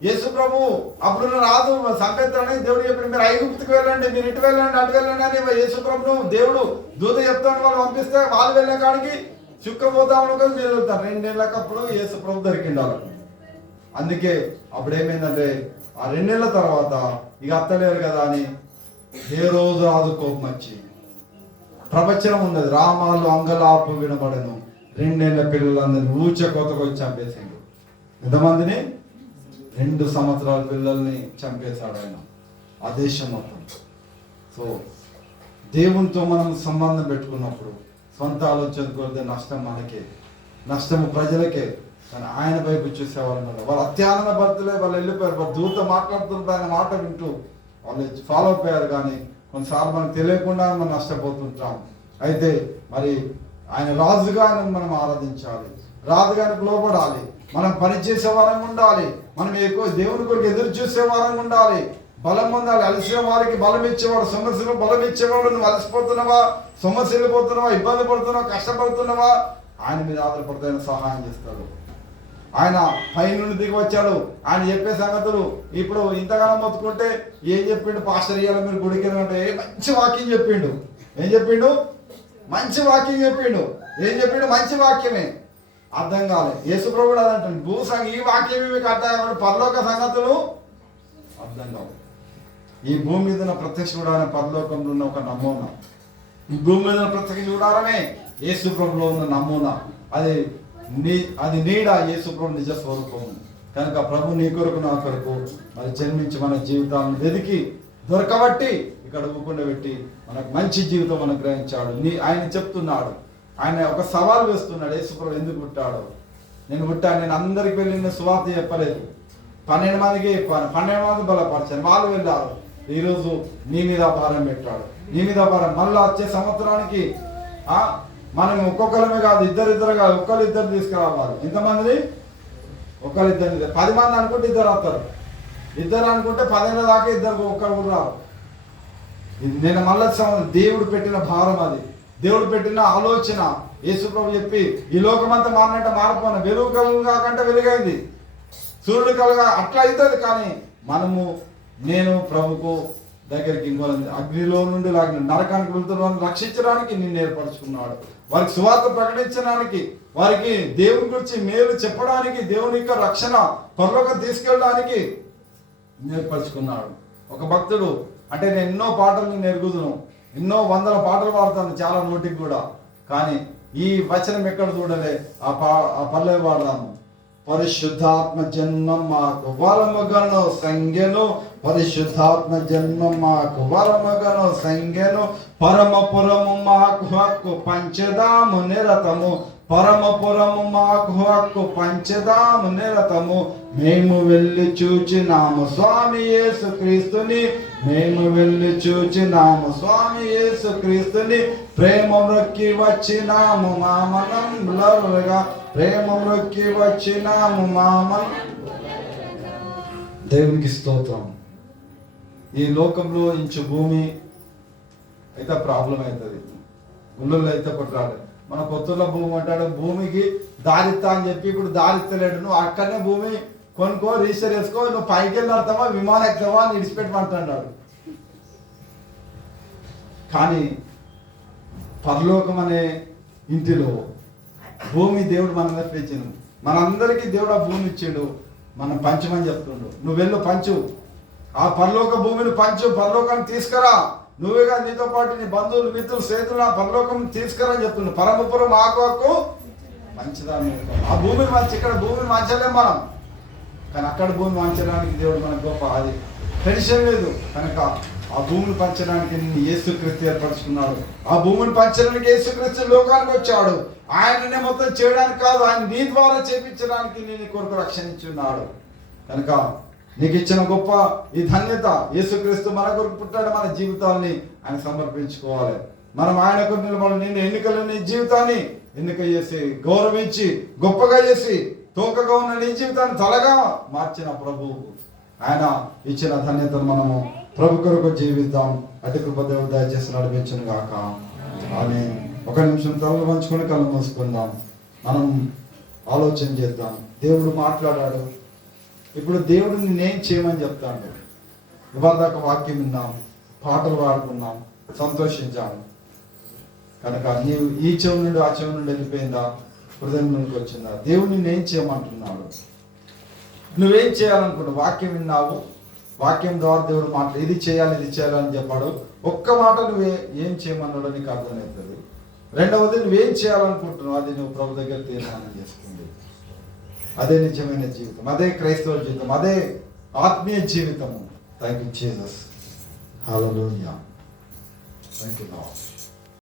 యేసు ప్రభు అప్పుడు రాదు సంపెత్తని దేవుడు చెప్పిన, మీరు ఐగుప్తుకు వెళ్ళండి, మీరు ఇటు వెళ్ళండి అటు వెళ్ళండి అని యేసు ప్రభును దేవుడు దూత చెప్తాను వాళ్ళు పంపిస్తే వాళ్ళు వెళ్ళే కాడికి చుక్కపోతా ఉండదు. మీరు వెళ్తారు. 2 ఏళ్ళకప్పుడు యేసు ప్రభు దొరికిండు వాళ్ళకు. అందుకే అప్పుడు ఏమైందంటే ఆ 2 ఏళ్ళ తర్వాత ఇక అత్తలేరు కదా అని ఏ రోజు రాదు కోపం వచ్చి ప్రవచనం ఉన్నది, రామాలు అంగలాపు వినబడను, 2 ఏళ్ళ పిల్లలందరినీ ఊచ కొత్తకొచ్చి చంపేసిండు. ఎంతమందిని? 2 సంవత్సరాల పిల్లల్ని చంపేశాడు ఆయన ఆ దేశం మొత్తం. సో దేవునితో మనం సంబంధం పెట్టుకున్నప్పుడు సొంత ఆలోచన కొడితే నష్టం మనకే, నష్టము ప్రజలకే. కానీ ఆయన వైపు చూసేవాళ్ళు వాళ్ళు అత్యానంద భర్తలే, వాళ్ళు వెళ్ళిపోయారు. వాళ్ళు దూత మాట్లాడుతుంటే ఆయన మాట వింటూ వాళ్ళు ఫాలో అయిపోయారు. కానీ కొన్నిసార్లు మనకు తెలియకుండా మనం నష్టపోతుంటాం. అయితే మరి ఆయన రాజుగా మనం ఆరాధించాలి, రాజుగానికి లోపడాలి, మనం పనిచేసే వారంగా ఉండాలి, మనం ఎక్కువ దేవుని కొరకు ఎదురు చూసే వారంగా ఉండాలి, బలం పొందాలి. అలసిన వారికి బలం ఇచ్చేవాడు, సమస్యలు బలం ఇచ్చేవాడు. నువ్వు అలసిపోతున్నావా, సమస్యలు పోతున్నావా, ఇబ్బంది పడుతున్నావా, కష్టపడుతున్నావా, ఆయన మీద ఆధారపడితే ఆయన సహాయం చేస్తాడు. ఆయన పై నుండి దిగి వచ్చాడు. ఆయన చెప్పే సంగతులు ఇప్పుడు ఇంతగానం మొత్తుకుంటే ఏం చెప్పిండు? పాస్టర్ ఇయ్యాలి మీరు గుడికి అంటే మంచి వాక్యం చెప్పిండు. ఏం చెప్పిండు? మంచి వాక్యం చెప్పిండు. ఏం చెప్పిండు? మంచి వాక్యమే. అర్థం కాలే. యేసు ప్రభు కూడా అదంటాడు, ఈ వాక్యం మీకు అర్థం కావాలి, పరలోక సంగతులు అర్థం కావు. ఈ భూమి మీద ఉన్న ప్రత్యక్ష గుడారం పరలోకంలో ఉన్న ఒక నమూనా. ఈ భూమి మీద ఉన్న ప్రత్యక్ష గుడారమే యేసు ప్రభులో ఉన్న నమూనా. అది నీడ యేసు ప్రభు నిజ స్వరూపం. కనుక ప్రభు నీ కొరకు నా కొరకు మరి జన్మించి మన జీవితాలను వెతికి దొరకబట్టి ఇక్కడ ఊకుండా పెట్టి మనకు మంచి జీవితం అనుగ్రహించాడు. ఆయన చెప్తున్నాడు, ఆయన ఒక సవాల్ వేస్తున్నాడు. యేసు ప్రభు ఎందుకు పుట్టాడు? నేను పుట్టాను, నేను అందరికి వెళ్ళి నేను సువార్త చెప్పలేదు, 12 మందికి చెప్పాను, 12 మంది బలపరిచాను, వాళ్ళు వెళ్ళారు. ఈరోజు నీ మీద భారం పెట్టాడు, నీ మీద భారం. మళ్ళీ వచ్చే సంవత్సరానికి మనం ఒక్కొక్కరమే కాదు, ఇద్దరు కాదు, ఒక్కరిద్దరు తీసుకురావాలి. ఎంతమందిని? ఒకరిద్దరు. 10 మంది అనుకుంటే 2 వస్తారు, 2 అనుకుంటే 10 దాకా 2 ఒక్కరు కూడా రావు. నేను మళ్ళీ దేవుడు పెట్టిన భారం, అది దేవుడు పెట్టిన ఆలోచన. యేసు ప్రభు చెప్పి ఈ లోకమంతా మారినట్టు మారిపోయిన, వెలుగు కలుగు కాకంటే వెలుగైంది, సూర్యుడు కలుగా అట్లా అవుతుంది. కానీ నేను ప్రభుకు దగ్గరికి ఇంకోవాలి, అగ్నిలో నుండి లాగిన నరకానికి వెళ్తున్న వారిని రక్షించడానికి నిన్ను ఏర్పరచుకున్నాడు. వారికి సువార్త ప్రకటించడానికి, వారికి దేవుని గురించి మేలు చెప్పడానికి, దేవుని యొక్క రక్షణ పరలోకం తీసుకెళ్ళడానికి నేర్పరచుకున్నాడు. ఒక భక్తుడు అంటే నేను ఎన్నో పాటలు నేర్గుదును, ఎన్నో 100 పాటలు పాడుతాను, చాలా నోటికి కూడా. కానీ ఈ వచనం ఎక్కడ చూడలే, ఆ పల్లె పాడదాము. పరిశుద్ధాత్మ జన్మం మాకు వరముగను సంఖ్యను, పరిశుద్ధాత్మ జన్మం మాకు వరముగను సంఖ్యను, పరమపురము మాకు హక్కు పంచదాము నిరతము, పరమపురము మాకు హక్కు పంచదాము నిరతము. మేము వెళ్ళి చూచినాము స్వామి యేసు క్రీస్తుని, మేము వెళ్ళి చూచినాము స్వామి యేసు క్రీస్తుని, ప్రేమ మొక్కి వచ్చినాము మామనంగా, ప్రేమ మొక్కి వచ్చినాము మామన్. దేవునికి స్తోత్రం. ఈ లోకంలో ఇంచు భూమి అయితే ప్రాబ్లం అవుతుంది, ఉల్లుల్లో అయితే కొట్లాడు. మన కొత్తలో భూమి అంటాడు, భూమికి దారిస్తా అని చెప్పి ఇప్పుడు దారిస్తలేడు. నువ్వు అక్కడనే భూమి కొనుక్కో, రిజిస్టర్ చేసుకో, నువ్వు పైకి వెళ్ళి నడతావా, విమానం ఎక్కుతావా అని విడిచిపెట్టమంటున్నాడు. కానీ పరలోకం అనే ఇంటిలో భూమి దేవుడు మనందరికి పెంచిండు, మనందరికీ దేవుడు ఆ భూమి ఇచ్చిండు, మనం పంచమని చెప్తుండు. నువ్వు వెళ్ళు పంచు, ఆ పరలోక భూమిని పంచు, పరలోకాన్ని తీసుకురా. నువ్వే కాదు, నీతో పాటు నీ బంధువులు మిత్రులు స్నేహితులు ఆ పరలోకం తీసుకురా అని చెప్తున్నావు. పరమపురం ఆకు హక్కు పంచదాన్ని. ఆ భూమిని మంచి, ఇక్కడ భూమిని మంచలేం మనం, కానీ అక్కడ భూమి మంచడానికి దేవుడు మనకు గొప్ప అది టెన్షన్ లేదు. కనుక ఆ భూమిని పంచడానికి నిన్ను యేసుక్రీస్తు ఏర్పరచుకున్నాడు. ఆ భూమిని పంచడానికి యేసుక్రీస్తు లోకానికి వచ్చాడు. ఆయననే మొత్తం చేయడానికి కాదు, ఆయన నీ ద్వారా చేపించడానికి నేను కొరకు రక్షణ ఇచ్చున్నాడు. కనుక నీకు ఇచ్చిన గొప్ప ఈ ధన్యత, యేసుక్రీస్తు మన కొరకు పుట్టాడు. మన జీవితాన్ని ఆయన సమర్పించుకోవాలి. మనం ఆయన కొరకు నిలబడి నేను ఎన్నికలు నీ జీవితాన్ని ఎన్నిక చేసి గౌరవించి గొప్పగా చేసి తోకగా ఉన్న నీ జీవితాన్ని తలగా మార్చిన ప్రభువు ఆయన ఇచ్చిన ధన్యతను మనము ప్రభు కొరకు జీవిద్దాం. అతి కృప దేవుడు దయచేసి నడిపించును గాక. ఆమె ఒక నిమిషం తలలు పంచుకొని కళ్ళు మూసుకుందాం. మనం ఆలోచన చేద్దాం. దేవుడు మాట్లాడాడు. ఇప్పుడు దేవుడు నేనేం చేయమని చెప్తాడు. ఇవాళ దాకా వాక్యం విన్నాం, పాటలు పాడుకున్నాం, సంతోషించాము. కనుక నీవు ఈ చెవు నుండి ఆ చెవు నుండి వెళ్ళిపోయిందా, హృదయం నుండికి వచ్చిందా? దేవుడు నేనేం చేయమంటున్నాడు? నువ్వేం చేయాలనుకున్నావు? వాక్యం విన్నావు, వాక్యం ద్వారా దేవుడు మాట్లాడు ఇది చేయాలి ఇది చేయాలని చెప్పాడు. ఒక్క మాట నువ్వే ఏం చేయమన్నాడో నీకు అర్థమవుతుంది. రెండవది నువ్వేం చేయాలనుకుంటున్నావు అది నువ్వు ప్రభు దగ్గర తీర్మానం చేసుకుంది. అదే నిజమైన జీవితం, అదే క్రైస్తవ జీవితం, అదే ఆత్మీయ జీవితము. Thank you Jesus. Hallelujah. Thank you lord.